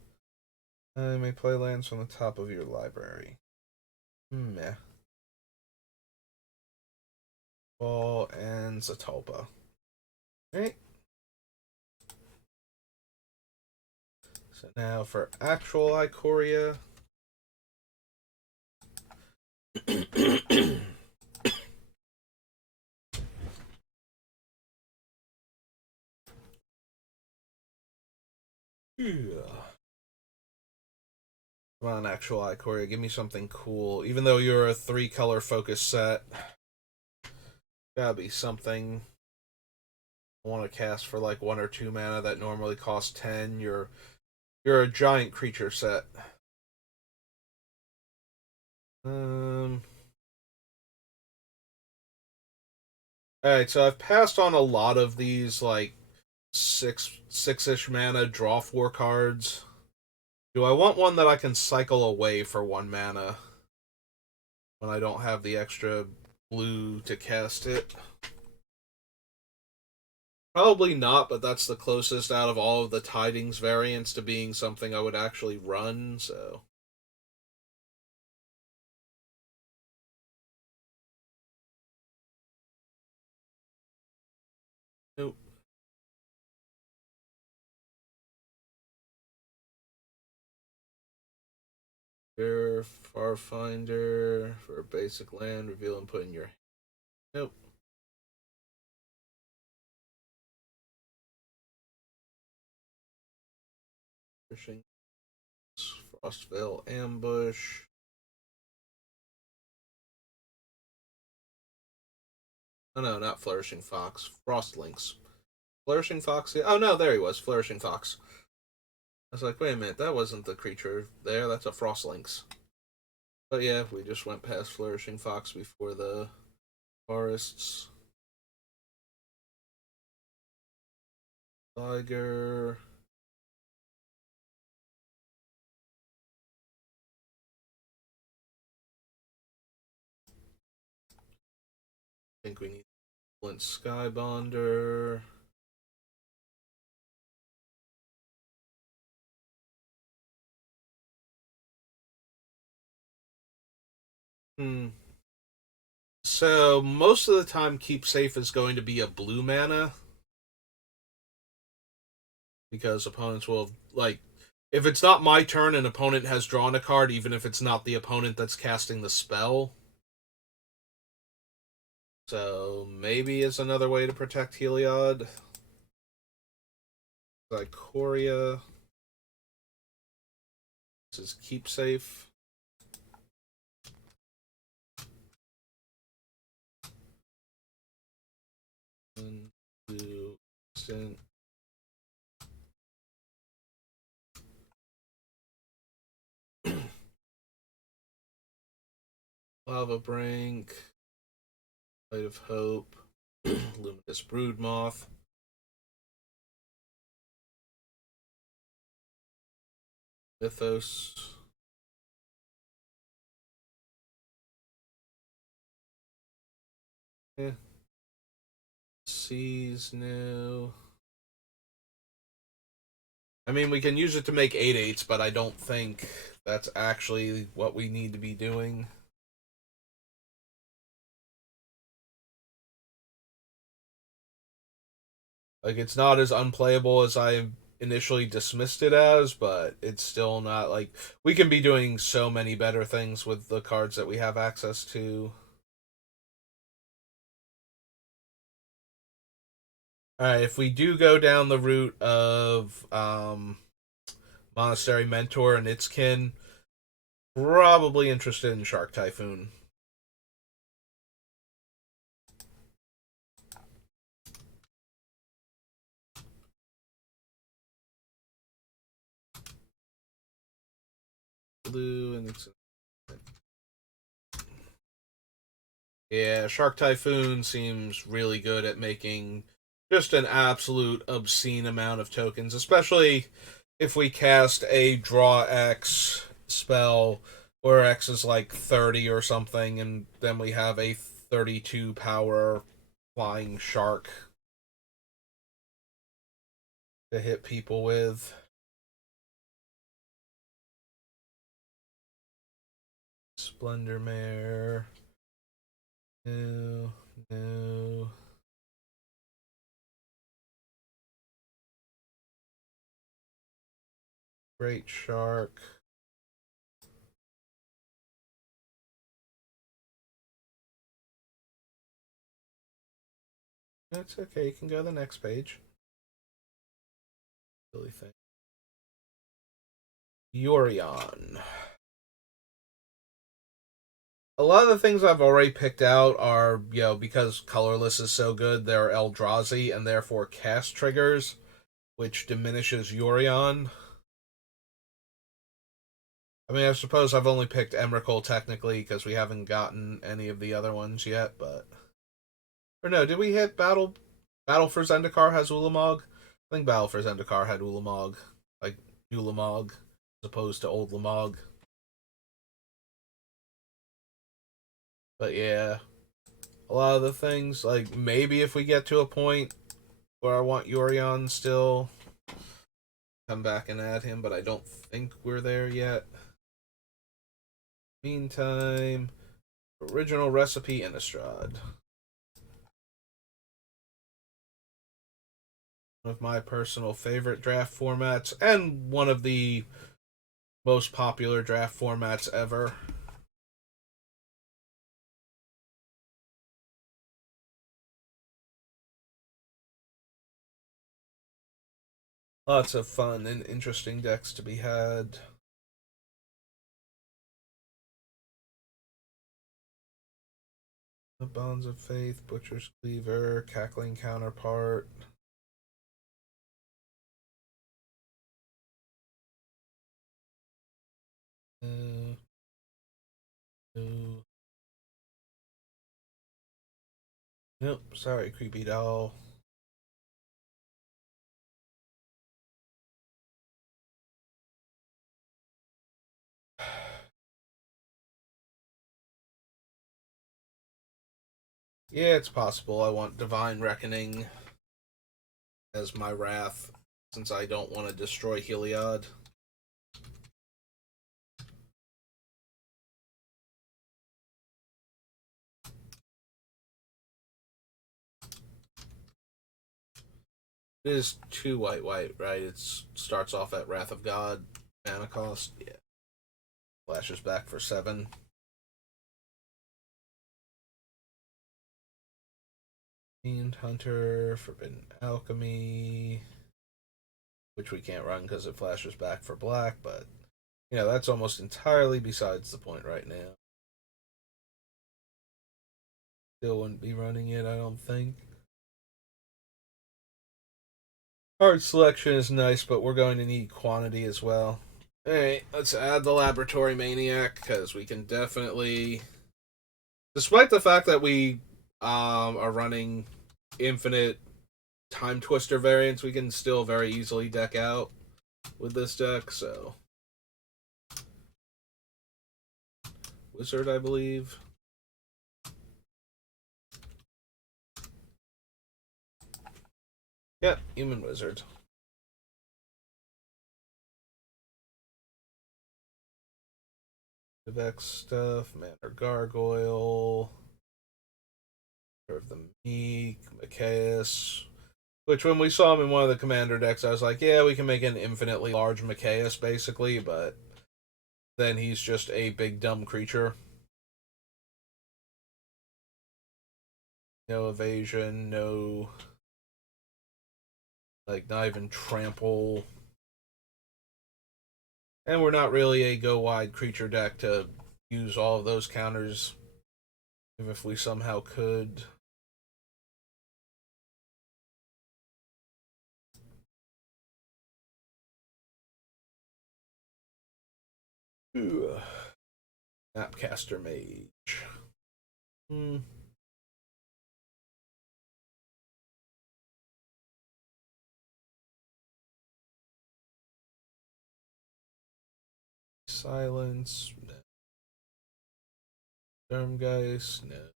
You may play lands from the top of your library. Meh. Ball and Zatalpa. Alright. So now for actual Ikoria. Yeah. Come on, actual Ikoria, give me something cool. Even though you're a 3-color focus set, gotta be something. I want to cast for like 1 or 2 mana that normally cost 10. You're a giant creature set. Alright, so I've passed on a lot of these like six-ish mana draw 4 cards. Do I want one that I can cycle away for 1 mana when I don't have the extra blue to cast it? Probably not, but that's the closest out of all of the Tidings variants to being something I would actually run, so. Nope. Your Farfinder for a basic land, reveal and put in your. Nope. Fishing. Frostvale Ambush. Oh no, not Flourishing Fox. Frostlinks. Flourishing Fox? Oh no, there he was. Flourishing Fox. I was like, wait a minute, that wasn't the creature there. That's a Frostlynx. But yeah, we just went past Flourishing Fox before the forests. Tiger. I think we need Flint Skybonder. Hmm. So most of the time, Keep Safe is going to be a blue mana because opponents will like. If it's not my turn, an opponent has drawn a card, even if it's not the opponent that's casting the spell. So maybe it's another way to protect Heliod. Ikoria. This is Keep Safe. One, two, extent. Lava Brink. Light of Hope. Luminous Broodmoth. Mythos. Yeah. Seas new. I mean, we can use it to make 8/8s, but I don't think that's actually what we need to be doing. Like, it's not as unplayable as I initially dismissed it as, but it's still not like we can be doing so many better things with the cards that we have access to. Alright, if we do go down the route of Monastery Mentor and its kin, probably interested in Shark Typhoon. Blue and it's yeah, Shark Typhoon seems really good at making just an absolute obscene amount of tokens, especially if we cast a draw X spell where X is like 30 or something, and then we have a 32 power flying shark to hit people with. Splendor Mare. No, no. Great Shark. That's okay. You can go to the next page. Silly thing. Yorion. A lot of the things I've already picked out are, because colorless is so good, they're Eldrazi and therefore cast triggers, which diminishes Yorion. I mean, I suppose I've only picked Emrakul technically because we haven't gotten any of the other ones yet, but or no, did we hit Battle for Zendikar has Ulamog? I think Battle for Zendikar had Ulamog, like new Lamog, as opposed to old Lamog. But yeah, a lot of the things, like maybe if we get to a point where I want Yorion still, come back and add him, but I don't think we're there yet. Meantime, original recipe Innistrad. One of my personal favorite draft formats, and one of the most popular draft formats ever. Lots of fun and interesting decks to be had. The Bonds of Faith, Butcher's Cleaver, Cackling Counterpart. Uh, no. Nope, sorry, Creepy Doll. Yeah, it's possible I want Divine Reckoning as my Wrath, since I don't want to destroy Heliod. It is 2 white, right? It starts off at Wrath of God, mana cost. Yeah. Flashes back for 7. Fiend Hunter, Forbidden Alchemy, which we can't run because it flashes back for black, but that's almost entirely besides the point right now. Still wouldn't be running it, I don't think. Card selection is nice, but we're going to need quantity as well. Alright, let's add the Laboratory Maniac, because we can definitely. Despite the fact that we are running infinite Time Twister variants, we can still very easily deck out with this deck, so. Wizard, I believe. Yep, Human Wizard. X stuff, Manor Gargoyle, of the Meek, Machias. Which, when we saw him in one of the commander decks, I was like, yeah, we can make an infinitely large Machias, basically, but then he's just a big dumb creature. No evasion, no, like, not even trample. And we're not really a go wide creature deck to use all of those counters, even if we somehow could. Ooh. Mapcaster Mage. Hmm. Silence. No. Stormgeist. No.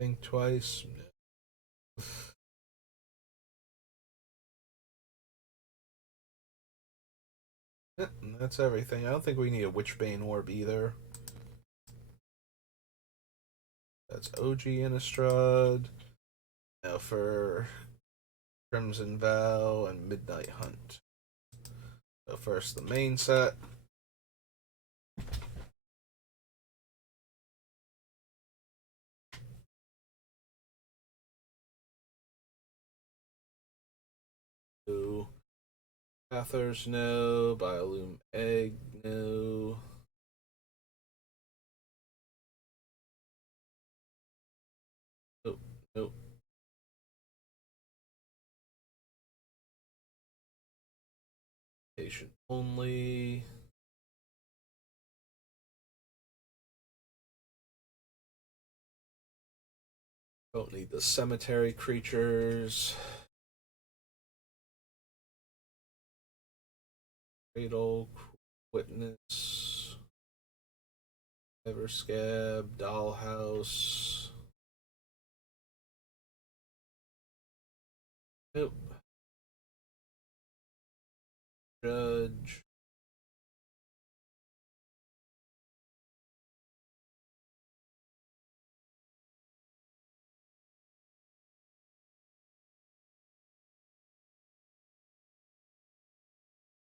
Think twice. No. That's everything. I don't think we need a Witchbane Orb either. That's OG Innistrad. Now for Crimson Vow and Midnight Hunt. So first the main set. No. Pathers, no. Biolume Egg, no. Nope, nope. Patient only. Don't need the cemetery creatures. Cradle, Witness, Everscab, Dollhouse. Nope. Judge.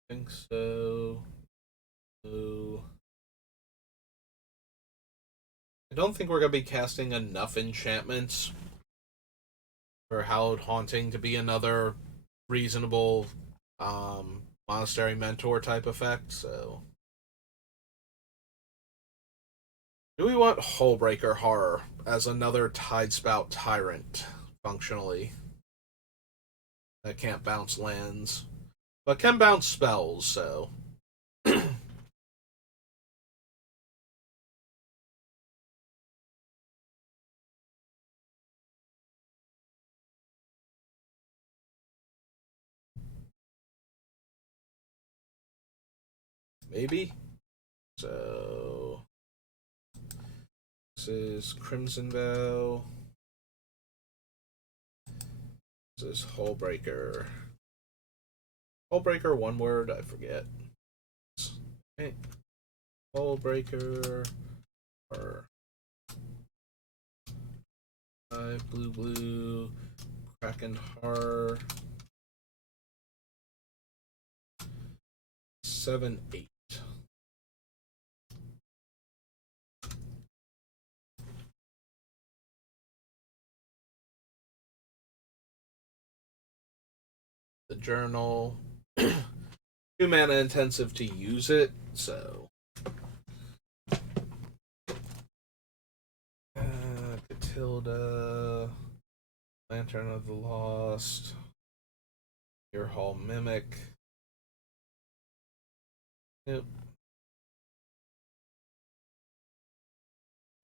I think so. No. I don't think we're going to be casting enough enchantments for Hallowed Haunting to be another reasonable Monastery Mentor type effect, so. Do we want Hullbreaker Horror as another Tidespout Tyrant, functionally? That can't bounce lands, but can bounce spells, so. Maybe? So. This is Crimson Vow. This is Hullbreaker. Hullbreaker, one word, I forget. Okay. Hullbreaker. Or. Blue, blue. Kraken Horror. 7/8. The journal. 2 mana intensive to use it, so. Catilda. Lantern of the Lost. Your Hall Mimic. Yep.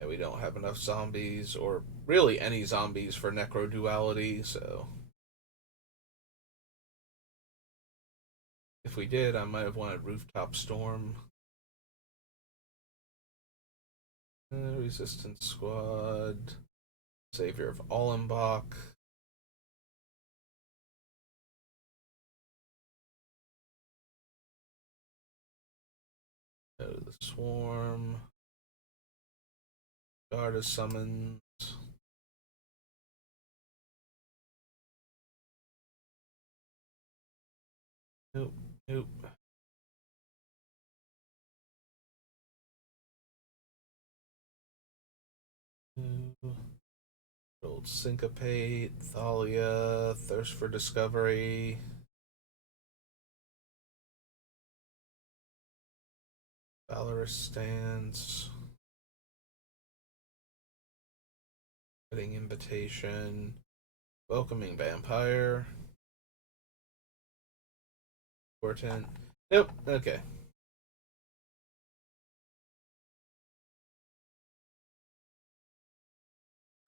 And we don't have enough zombies, or really any zombies, for Necro Duality, so. If we did, I might have wanted Rooftop Storm. Resistance Squad. Savior of Allenbach. Go to the Swarm. Guard is summoned. Nope. Nope. Old Syncopate, Thalia, Thirst for Discovery, Valorous Stance, Wedding Invitation, Welcoming Vampire, Portent. Nope, okay.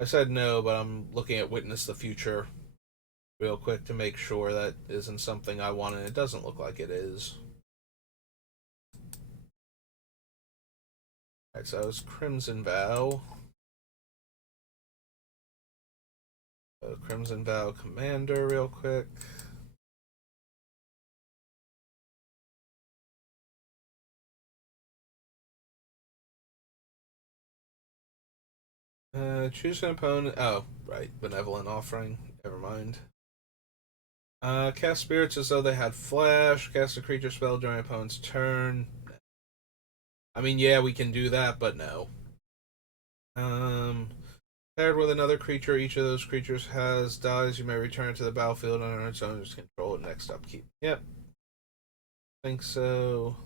I said no, but I'm looking at Witness the Future real quick to make sure that isn't something I want, and it doesn't look like it is. Alright, so that was Crimson Vow. Crimson Vow Commander real quick. Choose an opponent. Oh, right. Benevolent Offering. Never mind. Cast spirits as though they had flash. Cast a creature spell during opponent's turn. I mean, yeah, we can do that, but no. Paired with another creature, each of those creatures has dies. You may return it to the battlefield under its owner's control. Next upkeep. Yep. Think so.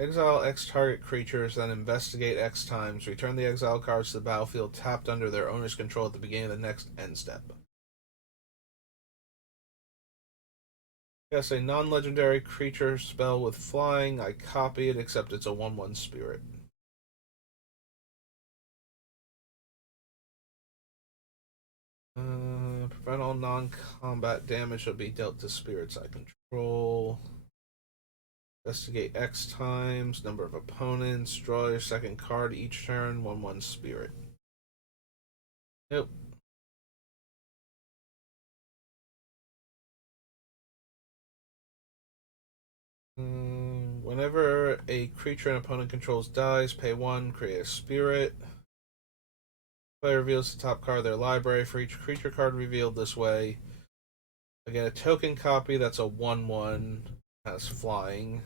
Exile X target creatures, then investigate X times. Return the exile cards to the battlefield tapped under their owner's control at the beginning of the next end step. Yes, a non-legendary creature spell with flying. I copy it, except it's a 1/1 spirit. Prevent all non-combat damage will be dealt to spirits I control. Investigate X times. Number of opponents. Draw your second card each turn. 1/1 spirit. Nope. Whenever a creature an opponent controls dies, pay 1, create a spirit. Player reveals the top card of their library. For each creature card revealed this way, I get a token copy that's a 1/1, has flying.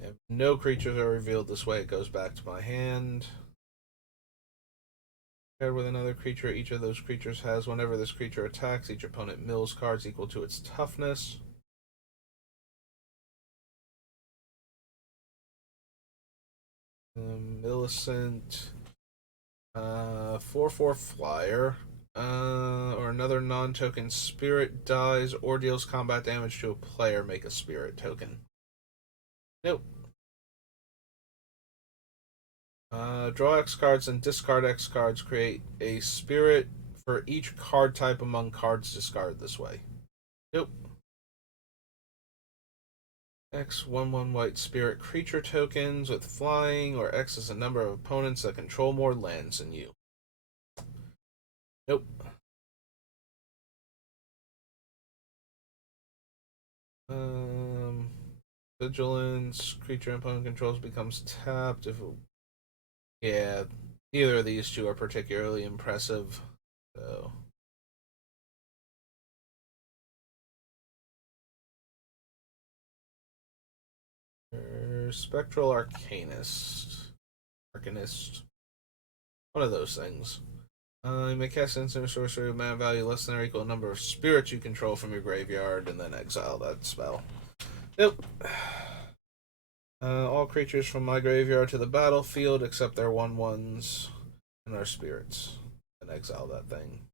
If no creatures are revealed this way, it goes back to my hand. Paired with another creature, each of those creatures has, whenever this creature attacks, each opponent mills cards equal to its toughness. Millicent, 4/4 flyer, or another non-token spirit dies or deals combat damage to a player, make a spirit token. Nope. Draw X cards and discard X cards. Create a spirit for each card type among cards discarded this way. Nope. X 1/1 white spirit creature tokens with flying, or X is a number of opponents that control more lands than you. Nope. Um, Vigilance creature opponent controls becomes tapped if it, yeah, neither of these two are particularly impressive. So Spectral Arcanist, one of those things. You may cast instant sorcery with mana value less than or equal number of spirits you control from your graveyard, and then exile that spell. Nope. All creatures from my graveyard to the battlefield, except their 1/1s and our spirits, and exile that thing.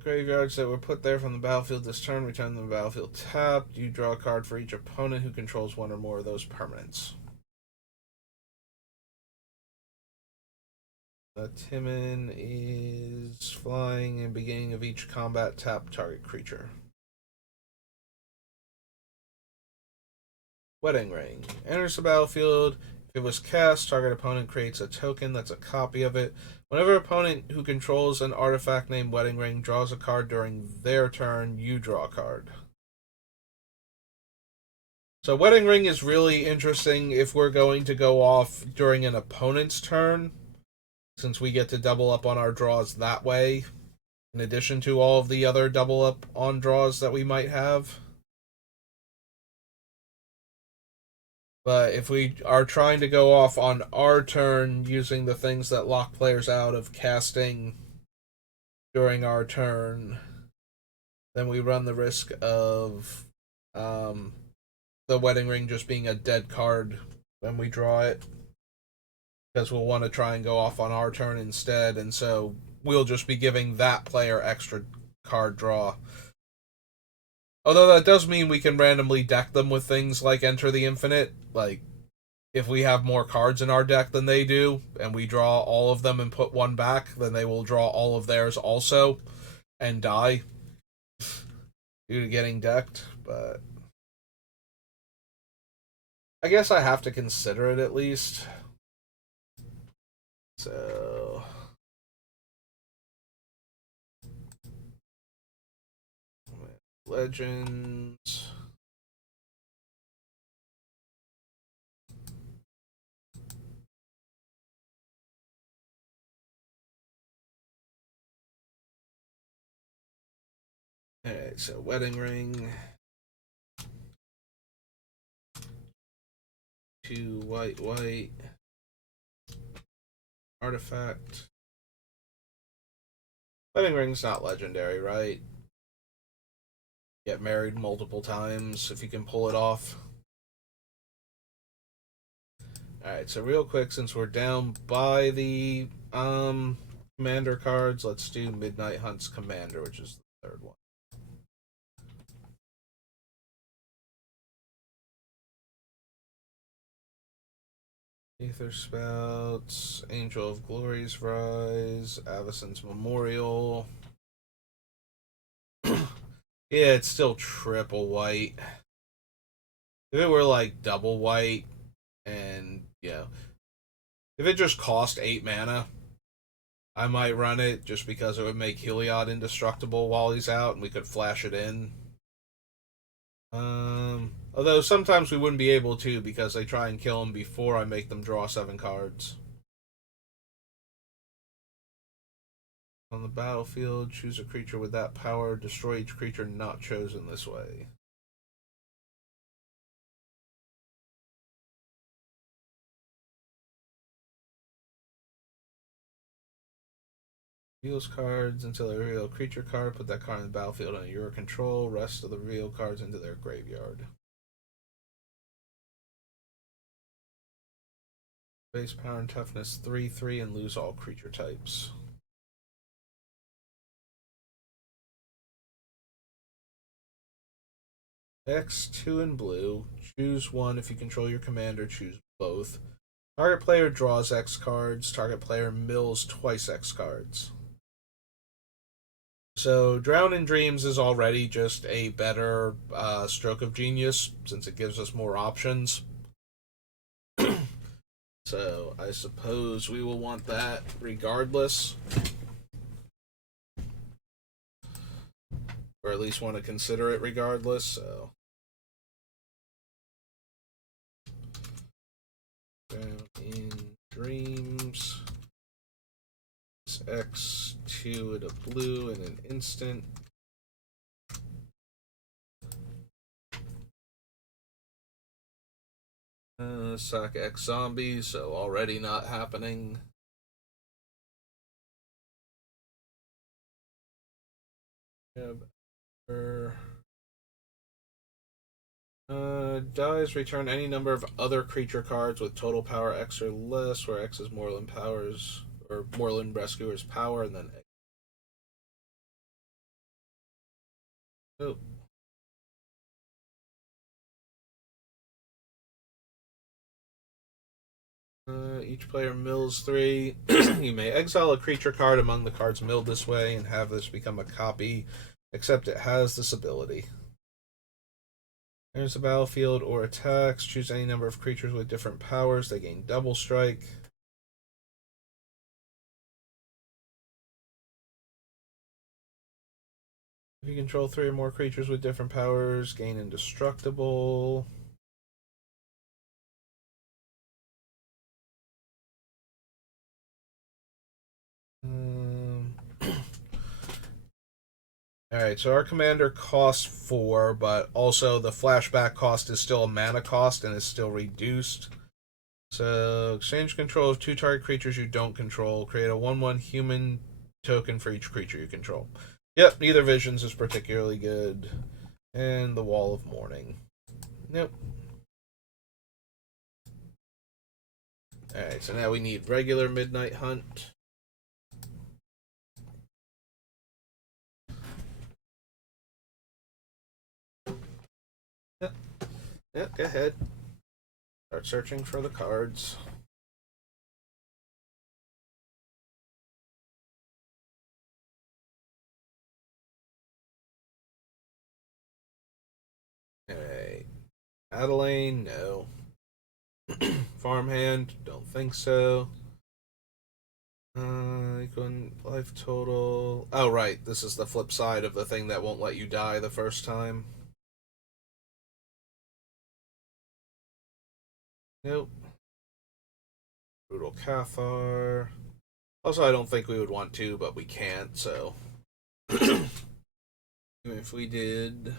Graveyards that were put there from the battlefield this turn, return them to the battlefield tapped. You draw a card for each opponent who controls one or more of those permanents. Timon is flying and beginning of each combat tap target creature. Wedding Ring. Enters the battlefield. If it was cast, target opponent creates a token that's a copy of it. Whenever opponent who controls an artifact named Wedding Ring draws a card during their turn, you draw a card. So Wedding Ring is really interesting if we're going to go off during an opponent's turn, since we get to double up on our draws that way, in addition to all of the other double up on draws that we might have. But if we are trying to go off on our turn using the things that lock players out of casting during our turn, then we run the risk of um, the Wedding Ring just being a dead card when we draw it, because we'll want to try and go off on our turn instead, and so we'll just be giving that player extra card draw. Although that does mean we can randomly deck them with things like Enter the Infinite. Like, if we have more cards in our deck than they do, and we draw all of them and put one back, then they will draw all of theirs also and die due to getting decked. But I guess I have to consider it at least. So Legends. Alright, so Wedding Ring. 2 white, white. Artifact. Wedding Ring's not legendary, right? Get married multiple times if you can pull it off. Alright, so real quick, since we're down by the commander cards, let's do Midnight Hunt's Commander, which is the third one. Aether Spouts, Angel of Glory's Rise, Avacyn's Memorial. Yeah, it's still triple white. If it were like double white, and if it just cost 8 mana, I might run it just because it would make Heliod indestructible while he's out, and we could flash it in. Although sometimes we wouldn't be able to because they try and kill him before I make them draw 7 cards. On the battlefield, choose a creature with that power. Destroy each creature not chosen this way. Reveals cards until a reveal creature card. Put that card in the battlefield under your control. Rest of the reveal cards into their graveyard. Base power and toughness 3/3 and lose all creature types. X2 in blue. Choose one if you control your commander. Choose both. Target player draws X cards. Target player mills twice X cards. So Drown in Dreams is already just a better stroke of genius since it gives us more options. So I suppose we will want that regardless. Or at least want to consider it regardless, so. Drown in Dreams. X2 at a blue in an instant. Sack X Zombies, so already not happening. Dies, return any number of other creature cards with total power X or less, where X is Moreland Powers, or Moreland Rescuer's power, and then X. Oh. Each player mills 3. You may exile a creature card among the cards milled this way and have this become a copy, except it has this ability. There's a battlefield or attacks. Choose any number of creatures with different powers. They gain double strike. If you control 3 or more creatures with different powers, gain indestructible. Alright, so our commander costs 4, but also the flashback cost is still a mana cost and is still reduced. So, exchange control of 2 target creatures you don't control. Create a 1/1 human token for each creature you control. Yep, neither Visions is particularly good. And the Wall of Mourning. Yep. Alright, so now we need regular Midnight Hunt. Yep, yep, go ahead. Start searching for the cards. Alright. Adeline, no. Farmhand, don't think so. Life total. Oh, right. This is the flip side of the thing that won't let you die the first time. Nope. Brutal Cathar. Also, I don't think we would want to, but we can't, so. Even if we did.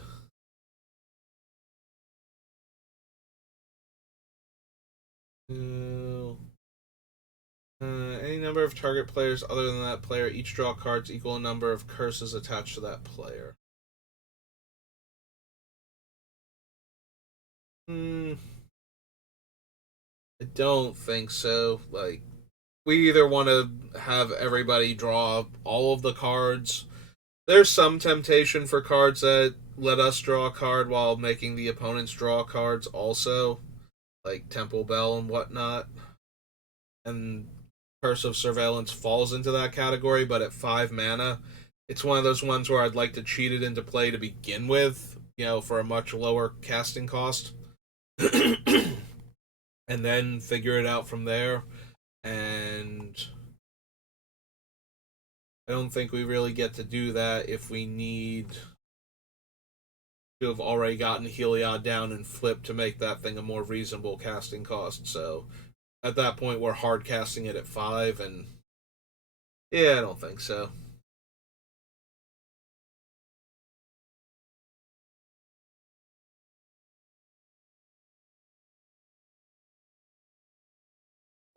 Uh, any number of target players other than that player, each draw cards equal a number of curses attached to that player. Hmm. I don't think so. Like, we either want to have everybody draw all of the cards. There's some temptation for cards that let us draw a card while making the opponents draw cards also, like Temple Bell and whatnot. And Curse of Surveillance falls into that category, but at 5 mana, it's one of those ones where I'd like to cheat it into play to begin with, for a much lower casting cost. And then figure it out from there. And I don't think we really get to do that if we need to have already gotten Heliod down and flipped to make that thing a more reasonable casting cost. So at that point, we're hard casting it at 5, and yeah, I don't think so.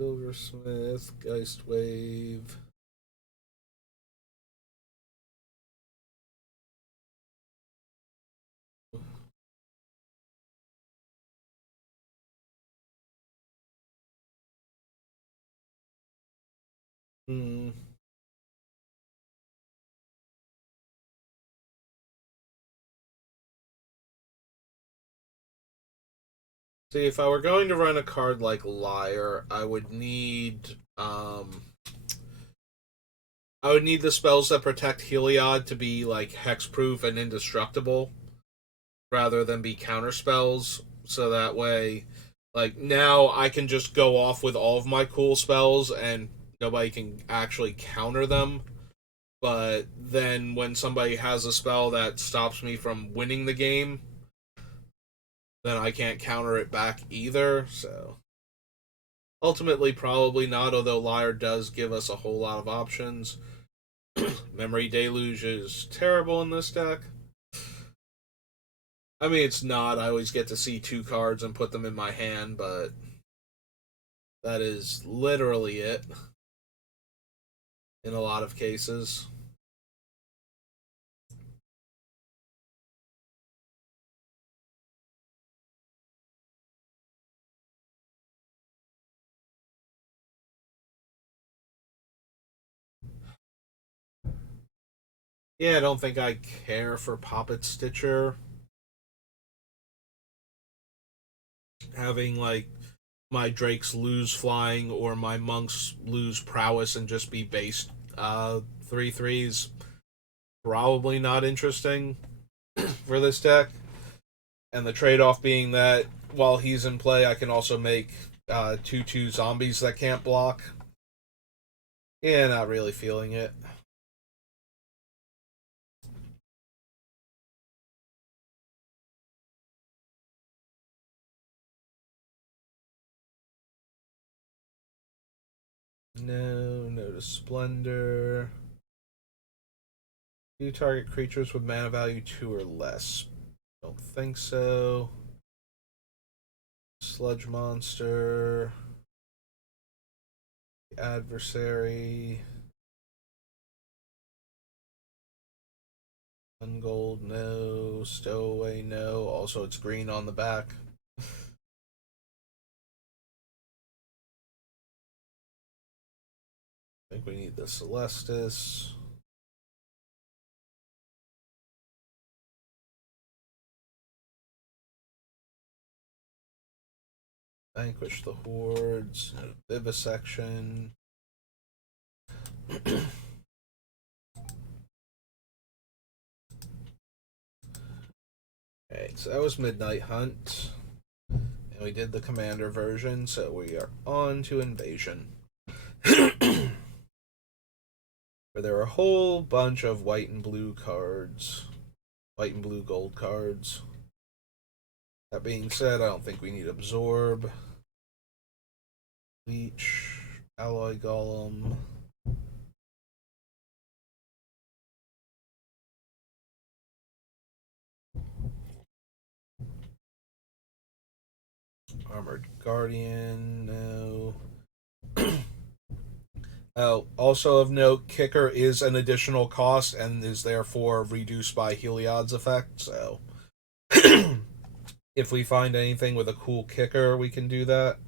Silversmith, Geist Wave. Hmm. See, if I were going to run a card like Liar, I would need the spells that protect Heliod to be like hexproof and indestructible, rather than be counter spells. So that way, like now, I can just go off with all of my cool spells and nobody can actually counter them. But then when somebody has a spell that stops me from winning the game, then I can't counter it back either. So ultimately, probably not. Although Liar does give us a whole lot of options. Memory Deluge is terrible in this deck. I mean, it's not. I always get to see 2 cards and put them in my hand, but that is literally it in a lot of cases. Yeah, I don't think I care for Poppet Stitcher. Having, like, my Drakes lose flying or my Monks lose prowess and just be based 3/3s, probably not interesting for this deck. And the trade off being that while he's in play, I can also make 2/2 zombies that can't block. Yeah, not really feeling it. No, no to Splendor. You target creatures with mana value 2 or less. Don't think so. Sludge monster. Adversary. Ungold, no. Stowaway, no. Also, it's green on the back. I think we need the Celestis. Vanquish the hordes. Vivisection. Alright, so that was Midnight Hunt. And we did the Commander version, so we are on to Invasion. Where there are a whole bunch of white and blue cards. White and blue gold cards. That being said, I don't think we need Absorb. Leech. Alloy Golem. Armored Guardian, no. Oh, also of note, Kicker is an additional cost and is therefore reduced by Heliod's effect, so if we find anything with a cool Kicker, we can do that.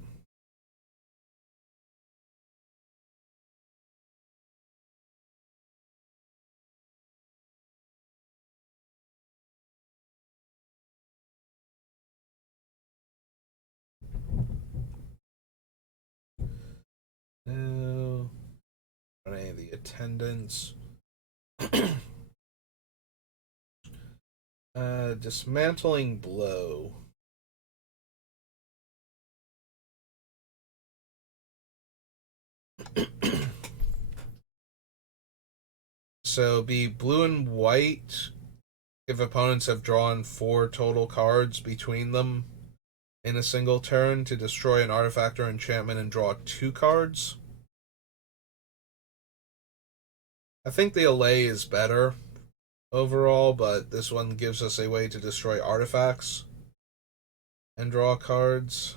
No. On any of the attendants. Dismantling Blow. So be blue and white if opponents have drawn 4 total cards between them in a single turn to destroy an artifact or enchantment and draw 2 cards. I think the Allay is better overall, but this one gives us a way to destroy artifacts and draw cards.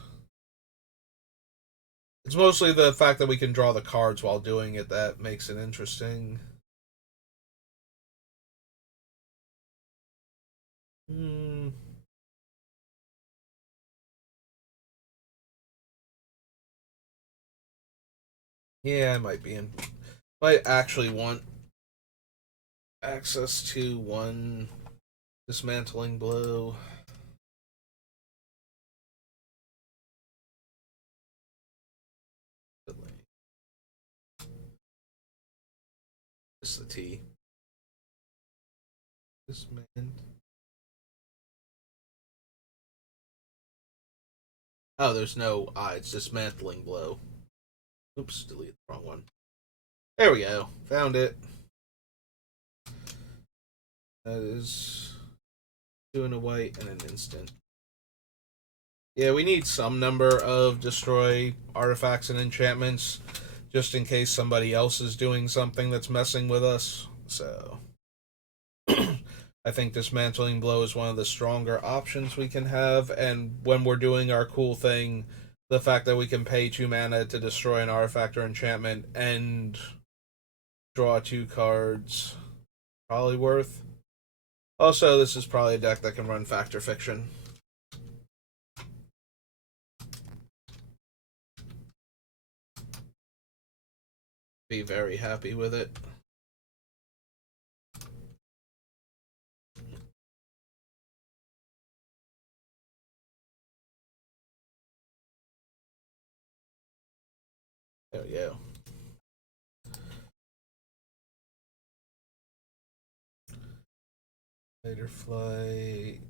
It's mostly the fact that we can draw the cards while doing it that makes it interesting. Yeah, I might actually want access to 1 dismantling blow. Just the T. Dismant. Oh, there's no I. It's dismantling blow. Oops, delete the wrong one. There we go. Found it. That is 2 and a white and an instant. Yeah, we need some number of destroy artifacts and enchantments just in case somebody else is doing something that's messing with us. So I think dismantling blow is one of the stronger options we can have, and when we're doing our cool thing, the fact that we can pay 2 mana to destroy an artifact or enchantment and draw 2 cards, probably worth. Also, this is probably a deck that can run Factor Fiction. Be very happy with it. There we go. Later Flight.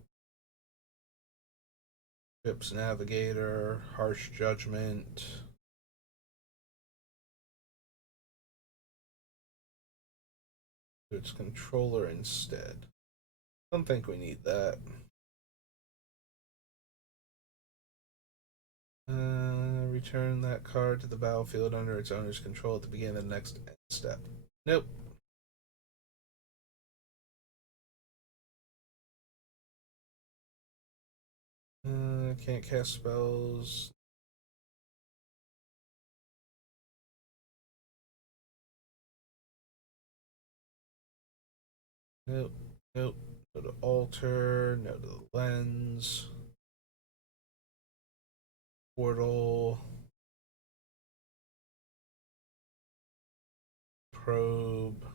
Ship's Navigator. Harsh Judgment. Its controller instead. Don't think we need that. Return that card to the battlefield under its owner's control at the beginning of the next step. Nope. Can't cast spells. Nope. Nope. No to altar. No to the lens. Portal. Probe.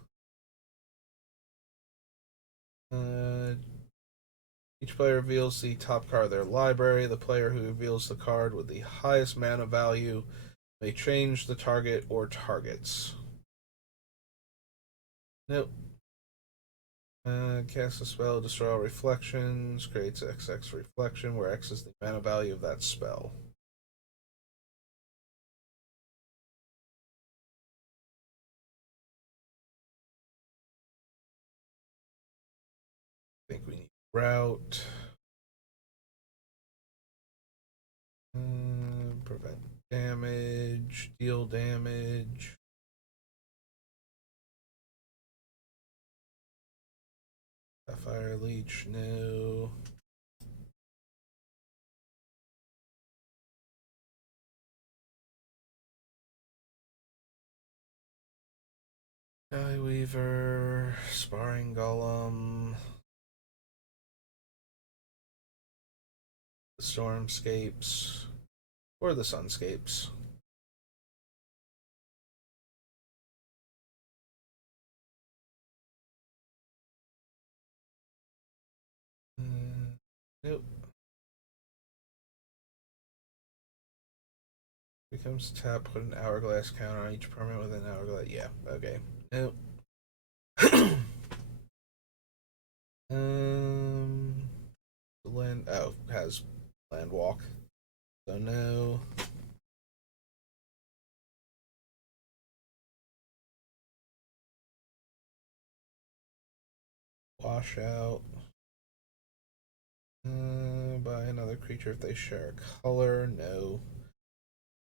Uh, each player reveals the top card of their library. The player who reveals the card with the highest mana value may change the target or targets. Nope. Cast a spell, destroy all reflections, creates XX reflection, where X is the mana value of that spell. I think we need route. Prevent damage, deal damage. Fire leech, no. Weaver, sparring golem, the stormscapes, or the sunscapes. Nope. Becomes tap, put an hourglass counter on each permanent with an hourglass. Yeah, okay. Nope. um, land. Oh, has land walk. So no. Wash out. By another creature if they share a color. No.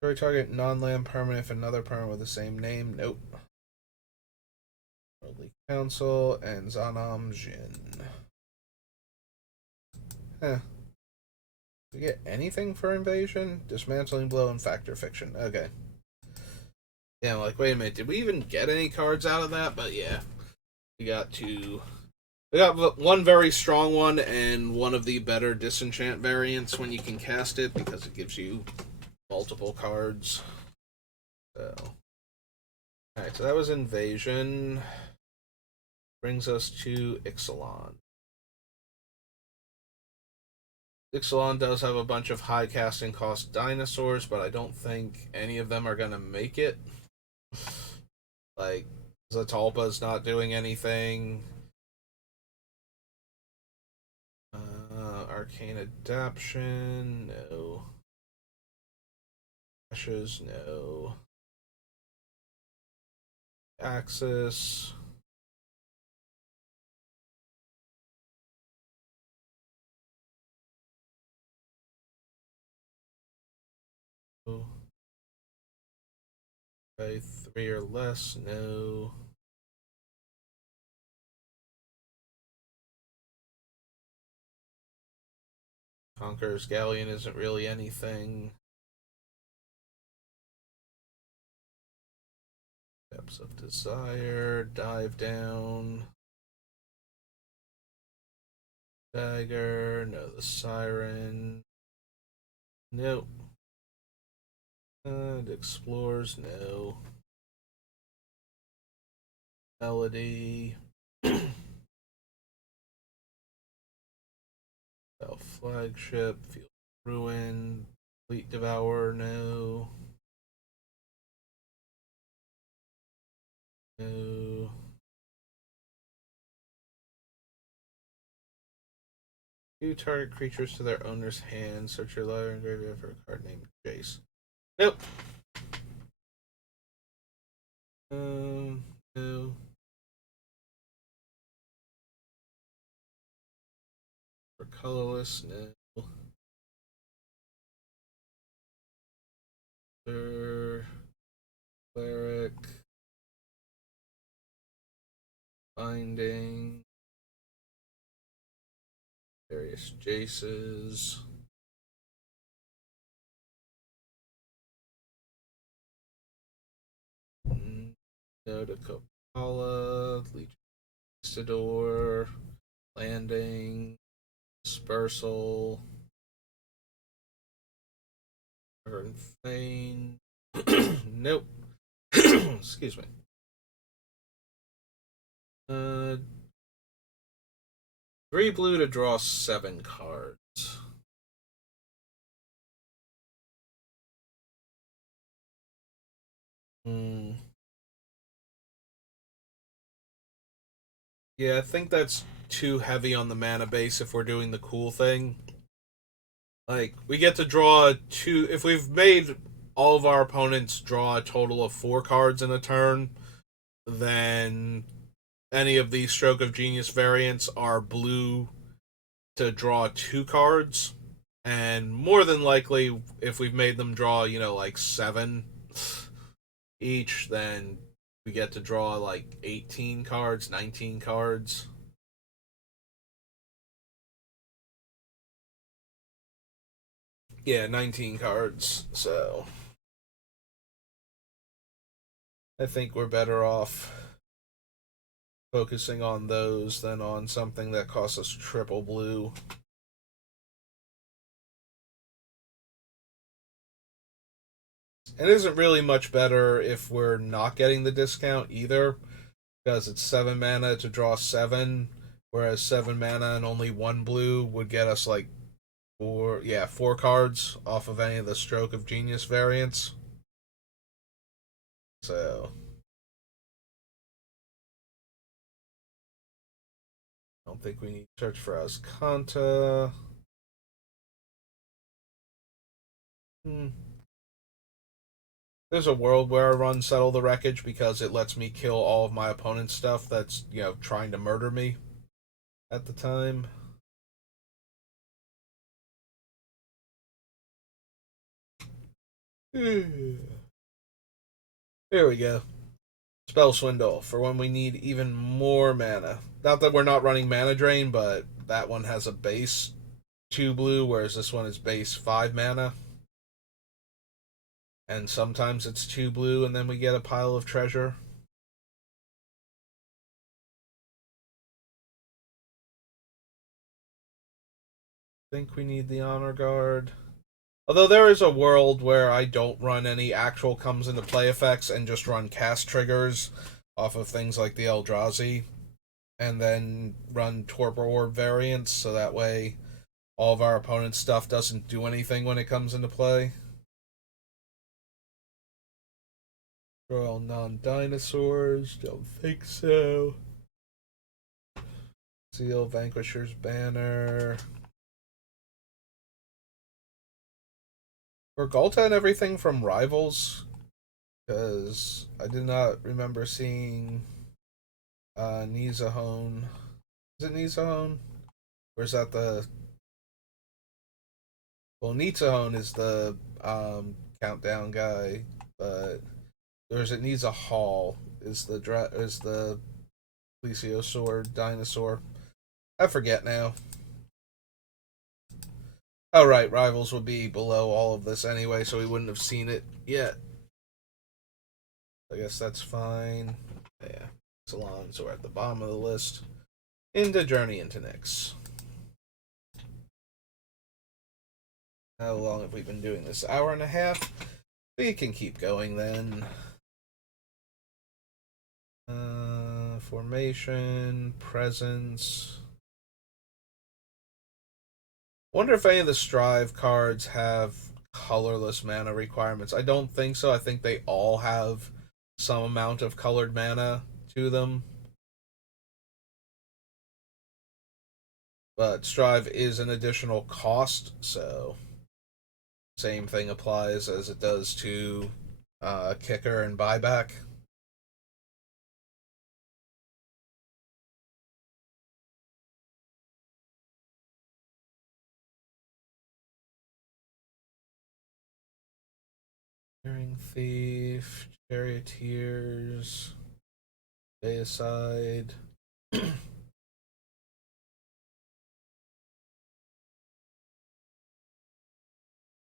Destroy target non-land permanent if another permanent with the same name. Nope. Worldly Council and Zanam Jin. Huh. Do we get anything for invasion? Dismantling blow and factor fiction. Okay. Yeah, I'm like, wait a minute, did we even get any cards out of that? But yeah. We got two. We got one very strong one and one of the better disenchant variants when you can cast it because it gives you multiple cards. So. Alright, so that was invasion. Brings us to Ixalan. Ixalan does have a bunch of high casting cost dinosaurs, but I don't think any of them are going to make it. Like, Zatalpa's not doing anything. Arcane Adaption, no. Ashes, no. Axis. No. By 3 or less, no. Conqueror's Galleon isn't really anything. Depths of Desire, Dive Down. Dagger, no, the Siren. Nope. It explores, no. Melody. Flagship, Field Ruin, Fleet Devourer, no. No. You target creatures to their owner's hand. Search your library and graveyard for a card named Jace. Nope. No. For colorless, no. Cleric. Binding. Various Jaces. Go to Copala, Legion, Landing, Dispersal, Earn Fane. Nope. Excuse me. Uh, 3 blue to draw 7 cards. Hmm. Yeah, I think that's too heavy on the mana base if we're doing the cool thing. Like, we get to draw 2. If we've made all of our opponents draw a total of 4 cards in a turn, then any of these Stroke of Genius variants are blue to draw 2 cards. And more than likely, if we've made them draw, like 7 each, then we get to draw like 18 cards, 19 cards. Yeah, 19 cards. So I think we're better off focusing on those than on something that costs us triple blue. It isn't really much better if we're not getting the discount either, because it's 7 mana to draw 7, whereas 7 mana and only 1 blue would get us like 4 cards off of any of the Stroke of Genius variants. So I don't think we need to search for Azcanta. Hmm. There's a world where I run Settle the Wreckage because it lets me kill all of my opponent's stuff that's, trying to murder me at the time. Here we go. Spell Swindle for when we need even more mana. Not that we're not running Mana Drain, but that one has a base 2 blue, whereas this one is base 5 mana. And sometimes it's 2 blue, and then we get a pile of treasure. I think we need the Honor Guard. Although there is a world where I don't run any actual comes into play effects and just run cast triggers off of things like the Eldrazi, and then run Torpor Orb variants, so that way all of our opponent's stuff doesn't do anything when it comes into play. Royal non-dinosaurs, don't think so. Seal Vanquisher's Banner. Were Galta and everything from Rivals? Because I did not remember seeing Nizahone. Is it Nizahone? Or is that the... Well, Nizahone is the countdown guy, but there's it needs a hall is the plesiosaur dinosaur. I forget now. Oh right, Rivals would be below all of this anyway, so we wouldn't have seen it yet. I guess that's fine. Yeah, Salon, so we're at the bottom of the list. Into Journey into Nyx. How long have we been doing this? Hour and a half? We can keep going then. Formation, presence. Wonder if any of the Strive cards have colorless mana requirements. I don't think so. I think they all have some amount of colored mana to them. But Strive is an additional cost, so same thing applies as it does to Kicker and Buyback. Hearing Thief, Charioteers, Deicide.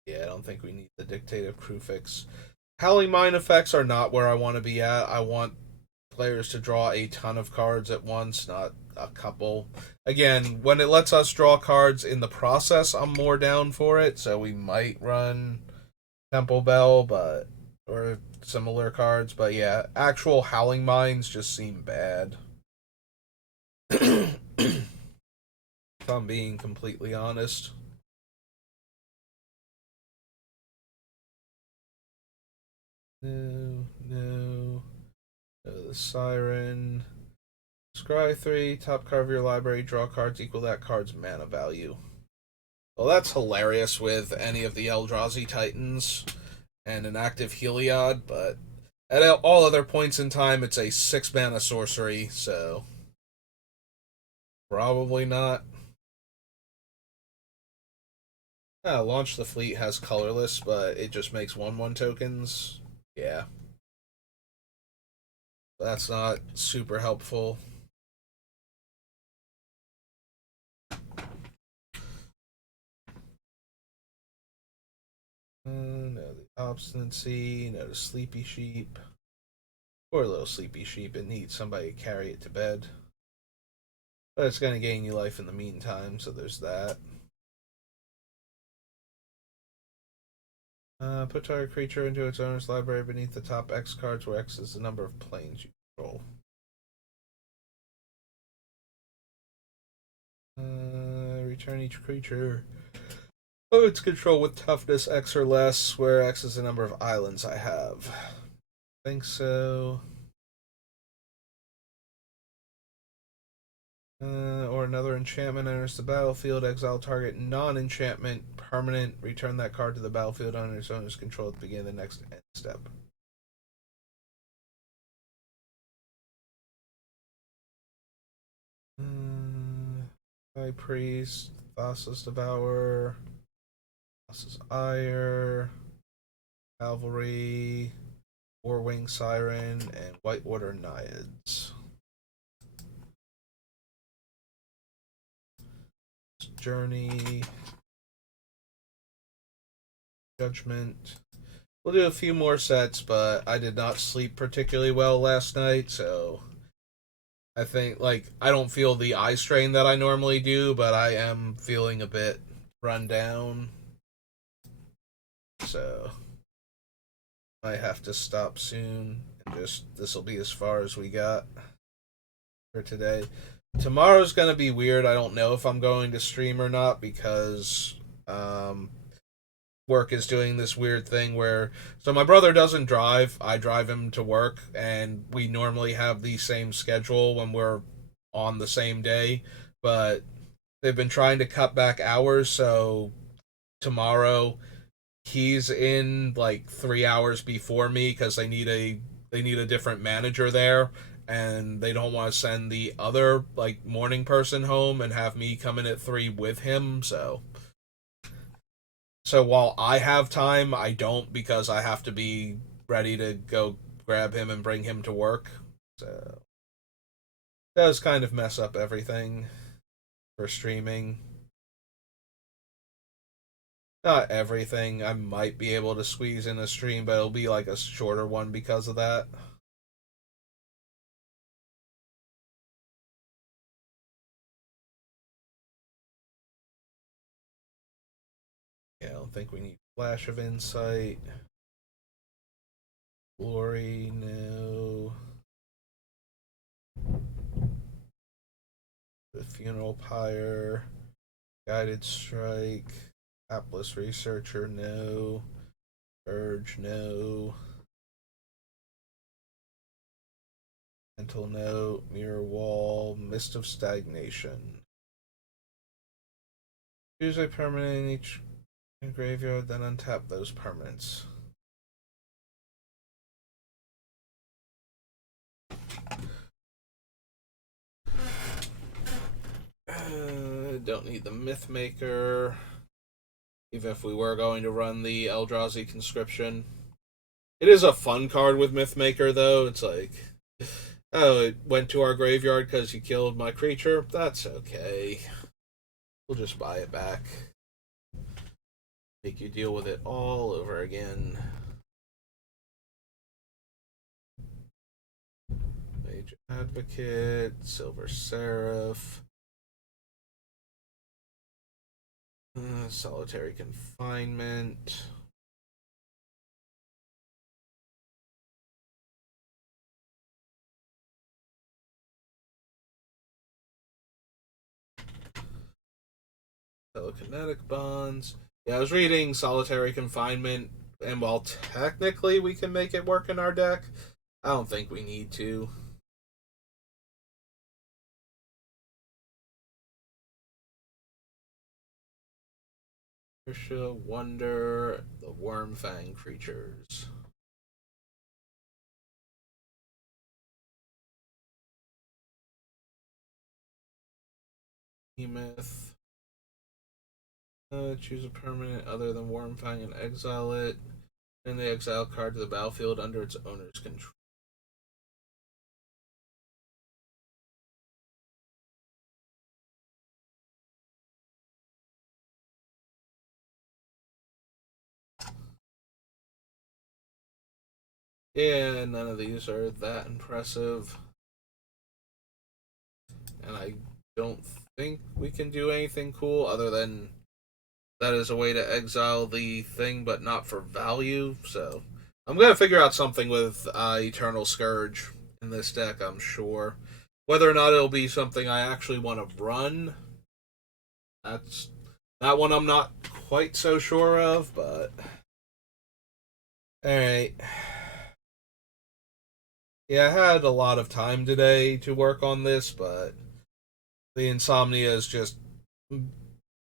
Yeah, I don't think we need the Dictative Crucifix. Howling Mind effects are not where I want to be at. I want players to draw a ton of cards at once, not a couple. Again, when it lets us draw cards in the process, I'm more down for it. So we might run Temple Bell, but or similar cards. But yeah, actual Howling Mines just seem bad. If I'm being completely honest. No, no. The Siren. Scry 3, top card of your library, draw cards equal that card's mana value. Well, that's hilarious with any of the Eldrazi Titans and an active Heliod, but at all other points in time, it's a 6 mana sorcery, so probably not. Launch the Fleet has colorless, but it just makes 1/1 tokens. Yeah. That's not super helpful. No, the Obstinacy, no, the Sleepy Sheep. Poor little Sleepy Sheep, it needs somebody to carry it to bed. But it's going to gain you life in the meantime, so there's that. Put target creature into its owner's library beneath the top X cards, where X is the number of planes you control. Return each creature of its control with toughness X or less, where X is the number of islands I have. I think so. Or another enchantment enters the battlefield, exile target non-enchantment permanent, return that card to the battlefield under its owner's control at the beginning of the next end step. High Priest, Thassa's Devourer, Thassa's Ire, Cavalry, Warwing Siren, and Whitewater Naiads. Journey, Judgment. We'll do a few more sets, but I did not sleep particularly well last night, so I think, like, I don't feel the eye strain that I normally do, but I am feeling a bit run down. So I have to stop soon, and just this will be as far as we got for today. Tomorrow's gonna be weird. I don't know if I'm going to stream or not because work is doing this weird thing where so my brother doesn't drive. I drive him to work, and we normally have the same schedule when we're on the same day, but they've been trying to cut back hours, so tomorrow he's in like 3 hours before me because they need a different manager there, and they don't want to send the other like morning person home and have me come in at 3 with him. So while I have time, I don't because I have to be ready to go grab him and bring him to work. So it does kind of mess up everything for streaming. Not everything. I might be able to squeeze in a stream, but it'll be like a shorter one because of that. Yeah, I don't think we need Flash of Insight. Glory, no. The Funeral Pyre. Guided Strike. Hapless Researcher, no. Urge, no. Mental Note, Mirror Wall, Mist of Stagnation. Choose a permanent in each graveyard, then untap those permanents. Don't need the Mythmaker. Even if we were going to run the Eldrazi Conscription. It is a fun card with Mythmaker, though. It's like, oh, it went to our graveyard because you killed my creature. That's okay. We'll just buy it back. Make you deal with it all over again. Advocate, Silver Seraph, Solitary Confinement. Telekinetic Bonds. Yeah, I was reading Solitary Confinement, and while technically we can make it work in our deck, I don't think we need to. Trisha, Wonder, the Wormfang creatures. Behemoth. Choose a permanent other than Wormfang and exile it. And the exile card to the battlefield under its owner's control. Yeah, none of these are that impressive. And I don't think we can do anything cool other than that is a way to exile the thing, but not for value. So I'm gonna figure out something with Eternal Scourge in this deck. I'm sure. Whether or not it'll be something I actually want to run, that's that one I'm not quite so sure of. But all right, yeah, I had a lot of time today to work on this, but the insomnia is just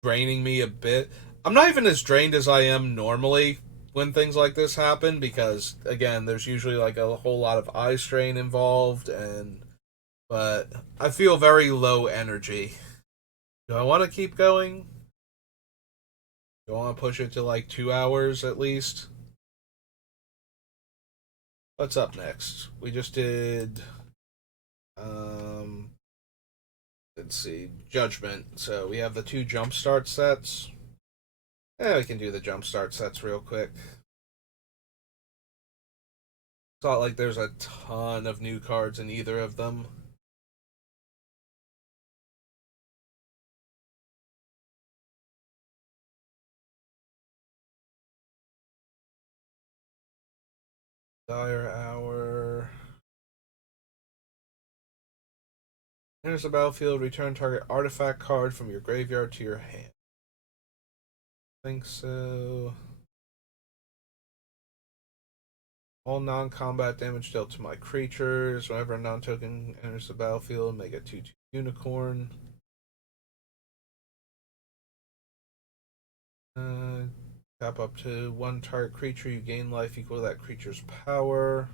draining me a bit. I'm not even as drained as I am normally when things like this happen because again, there's usually like a whole lot of eye strain involved and but I feel very low energy. Do I want to keep going? Do I want to push it to like 2 hours at least? What's up next? We just did um let's see, Judgment. So we have the two jumpstart sets. Yeah, we can do the jumpstart sets real quick. It's not like there's a ton of new cards in either of them. Dire Hour. Enters the battlefield, return target artifact card from your graveyard to your hand. I think so. All non-combat damage dealt to my creatures. Whenever a non-token enters the battlefield, make a 2/2 unicorn. Uh, Tap up to one target creature. You gain life equal to that creature's power.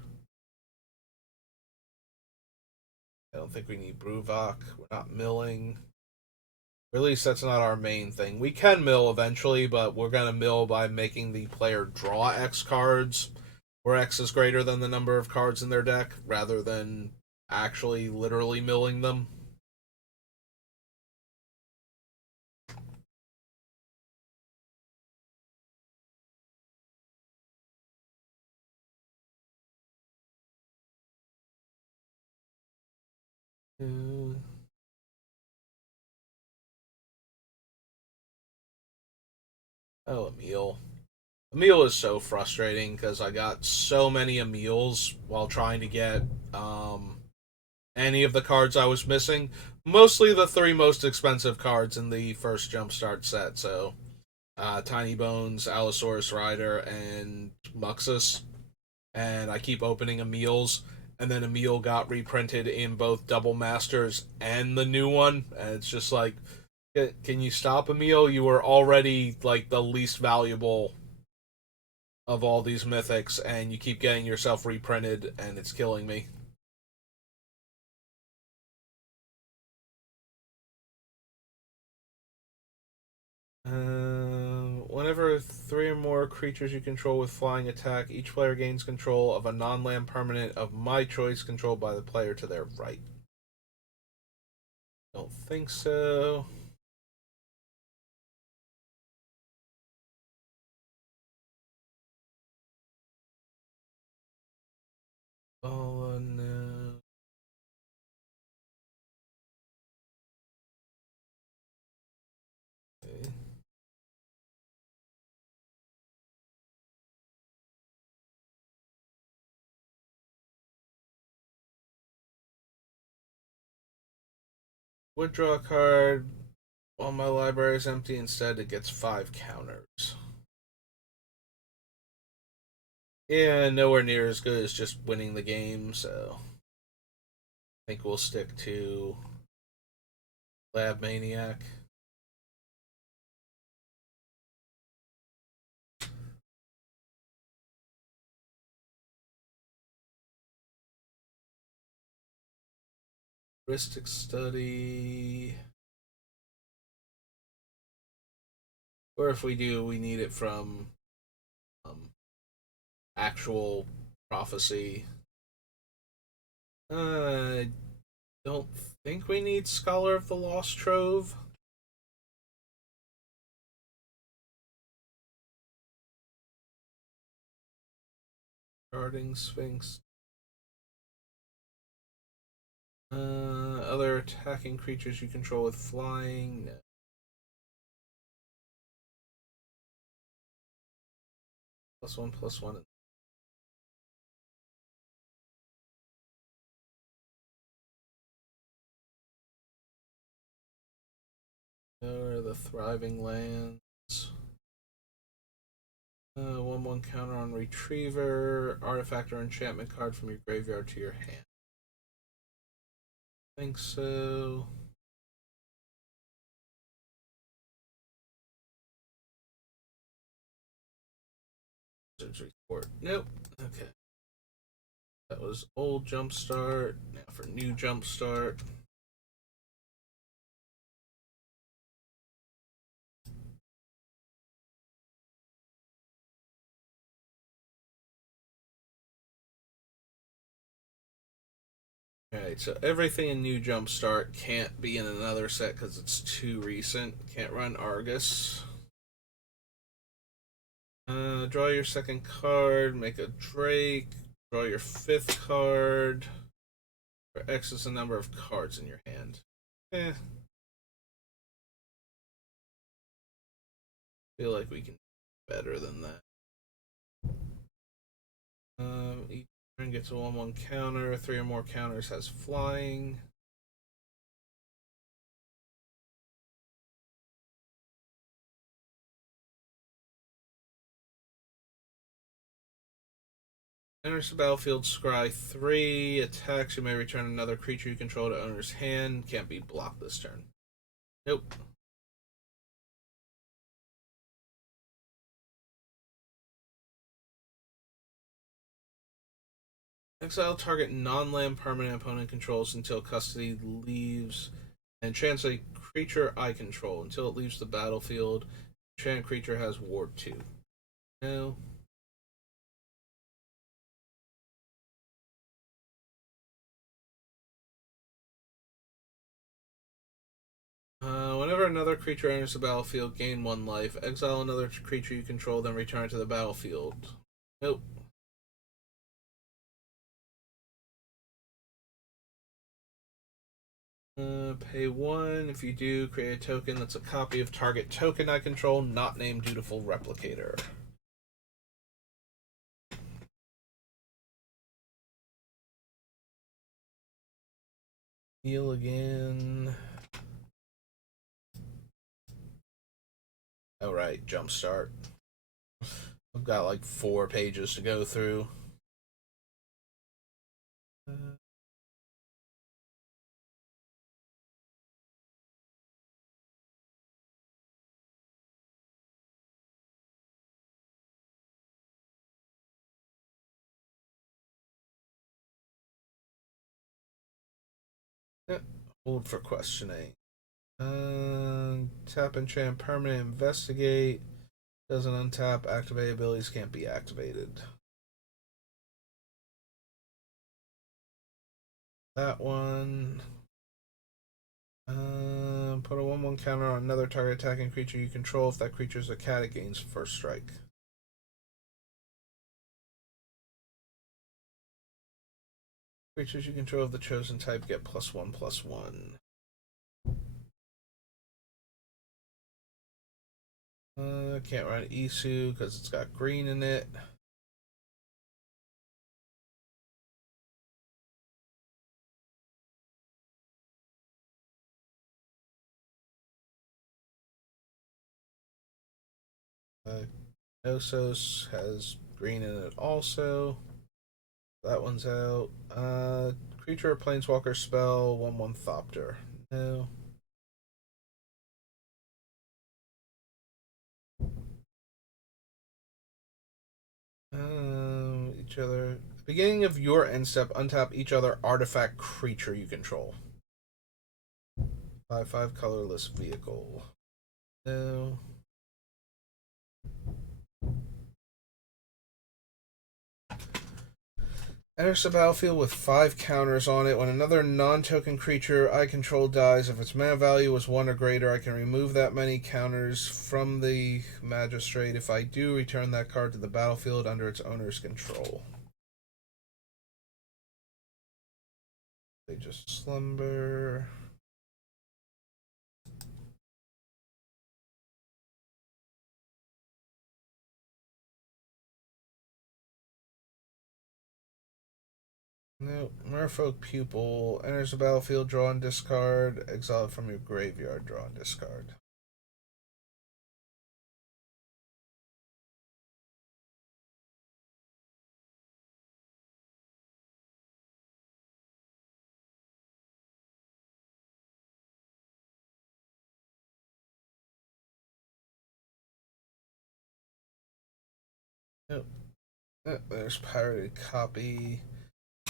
I don't think we need Bruvok. We're not milling. Or at least that's not our main thing. We can mill eventually, but we're going to mill by making the player draw X cards, where X is greater than the number of cards in their deck, rather than actually literally milling them. Uh, oh, Emil. Emil is so frustrating because I got so many Emils while trying to get um, any of the cards I was missing. Mostly the three most expensive cards in the first Jumpstart set. So Tiny Bones, Allosaurus Rider, and Muxus. And I keep opening Emil's, and then Emil got reprinted in both Double Masters and the new one, and it's just like, can you stop, Emil? You were already like the least valuable of all these mythics, and you keep getting yourself reprinted, and it's killing me. Whenever three or more creatures you control with flying attack, each player gains control of a non-land permanent of my choice controlled by the player to their right. Don't think so. Oh no. would draw a card while my library is empty. Instead, it gets 5 counters. Yeah, nowhere near as good as just winning the game, so I think we'll stick to Lab Maniac. Heuristic Study. Or if we do, we need it from actual prophecy. I don't think we need Scholar of the Lost Trove. Guarding Sphinx. Other attacking creatures you control with flying. No. +1/+1. Or the Thriving Lands. 1/1 counter on Retriever. Artifact or enchantment card from your graveyard to your hand. I think so. Report. Nope. Okay. That was old Jumpstart. Now for new Jumpstart. Alright, so everything in New Jumpstart can't be in another set because it's too recent. Can't run Argus. Draw your second card, make a Drake, draw your 5th card. For X is the number of cards in your hand. Feel like we can do better than that. Each turn gets a 1/1 counter. 3 or more counters has flying. Enters the battlefield, scry 3. Attacks, you may return another creature you control to owner's hand. Can't be blocked this turn. Nope. Exile target non-land permanent opponent controls until custody leaves, and translate creature I control until it leaves the battlefield. Enchanted creature has ward 2. No. Whenever another creature enters the battlefield, gain 1 life. Exile another creature you control, then return it to the battlefield. Nope. Pay 1. If you do, create a token that's a copy of target token I control, not named Dutiful Replicator. Heal again. Alright, Jumpstart. I've got like 4 pages to go through. Hold for questioning. Tap enchant permanent investigate. Doesn't untap. Activate abilities can't be activated. That one. Put a 1/1 counter on another target attacking creature you control. If that creature is a cat, it gains first strike. Creatures you control of the chosen type get +1/+1. Can't run Isu because it's got green in it. Uh, Knossos has green in it also. That one's out. Creature or planeswalker spell, 1/1 Thopter. No. Each other. Beginning of your end step, untap each other artifact creature you control. 5/5 colorless vehicle. No. Enters the battlefield with 5 counters on it. When another non-token creature I control dies, if its mana value is 1 or greater, I can remove that many counters from the magistrate. If I do, return that card to the battlefield under its owner's control. They just slumber. Nope. Merfolk Pupil. Enters the battlefield, draw and discard. Exile it from your graveyard, draw and discard. Nope. There's Pirated Copy.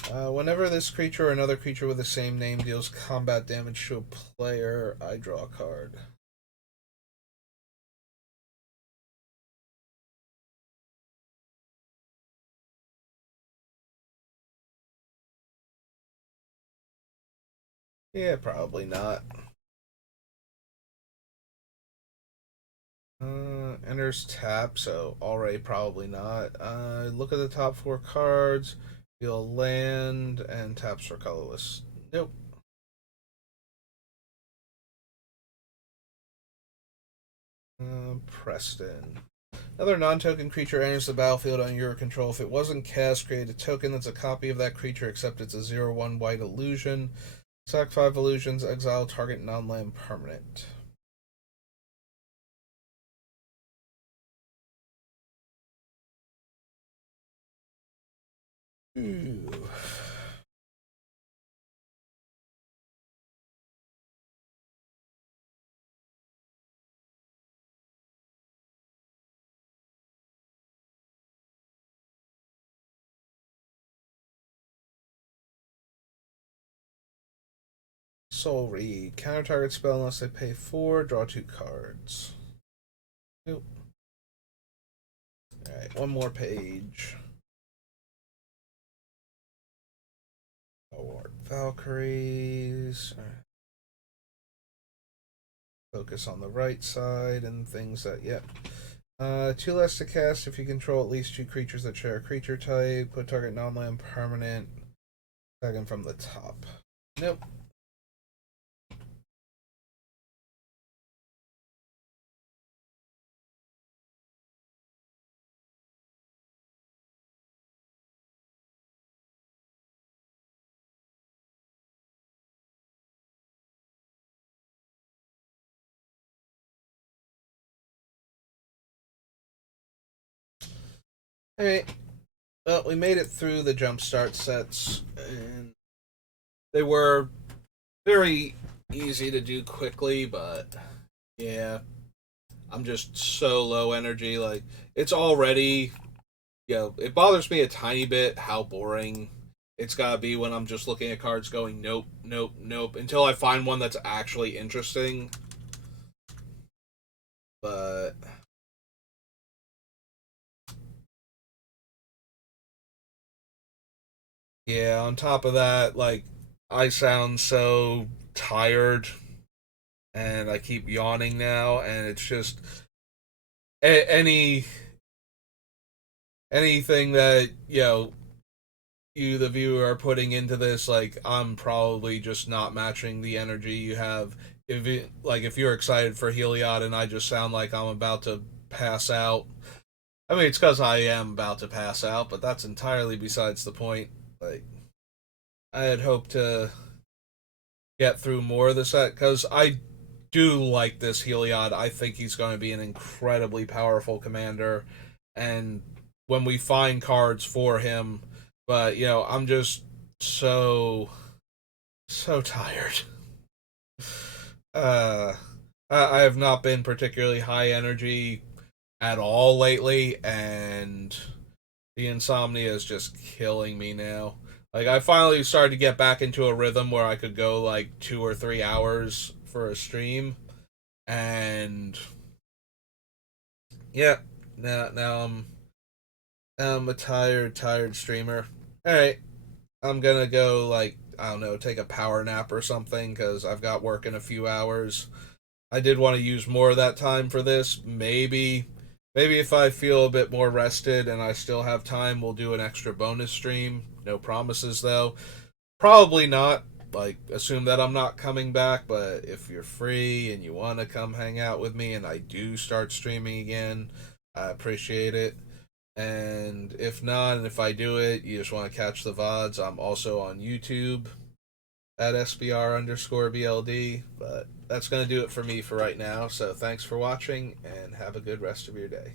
Whenever this creature or another creature with the same name deals combat damage to a player, I draw a card. Yeah, probably not. Enters tap, so already probably not. Look at the top 4 cards. Deal land and taps for colorless. Nope. Preston. Another non-token creature enters the battlefield on your control. If it wasn't cast, create a token that's a copy of that creature, except it's a 0/1 white illusion. Sack 5 illusions, exile target non-land permanent. Ooh. Soul Read. Counter target spell unless they pay 4. Draw 2 cards. Nope. Alright, one more page. Award Valkyries. Focus on the right side and things that, yep. 2 less to cast if you control at least 2 creatures that share a creature type. Put target non-land permanent. Second from the top. Nope. Alright. Well, we made it through the jumpstart sets, and they were very easy to do quickly, but yeah, I'm just so low energy. Like, it's already, it bothers me a tiny bit how boring it's gotta be when I'm just looking at cards going, nope, nope, nope, until I find one that's actually interesting. But yeah, on top of that, like, I sound so tired and I keep yawning now, and it's just anything that you the viewer are putting into this, like, I'm probably just not matching the energy you have. If you're excited for Heliod and I just sound like I'm about to pass out, I mean, it's because I am about to pass out, but that's entirely besides the point. Like, I had hoped to get through more of the set because do like this Heliod. I think he's going to be an incredibly powerful commander, and when we find cards for him, but I'm just so tired. Uh, I have not been particularly high energy at all lately, and the insomnia is just killing me now. Like, I finally started to get back into a rhythm where I could go like 2 or 3 hours for a stream, and yeah, now I'm a tired streamer. All right, I'm gonna go, like, I don't know, take a power nap or something because I've got work in a few hours. I did want to use more of that time for this. Maybe if I feel a bit more rested and I still have time, we'll do an extra bonus stream. No promises though. Probably not. Like, assume that I'm not coming back, but if you're free and you want to come hang out with me and I do start streaming again, I appreciate it. And if not, and if I do it, you just want to catch the VODs, I'm also on YouTube at SBR_BLD. But that's going to do it for me for right now. So thanks for watching and have a good rest of your day.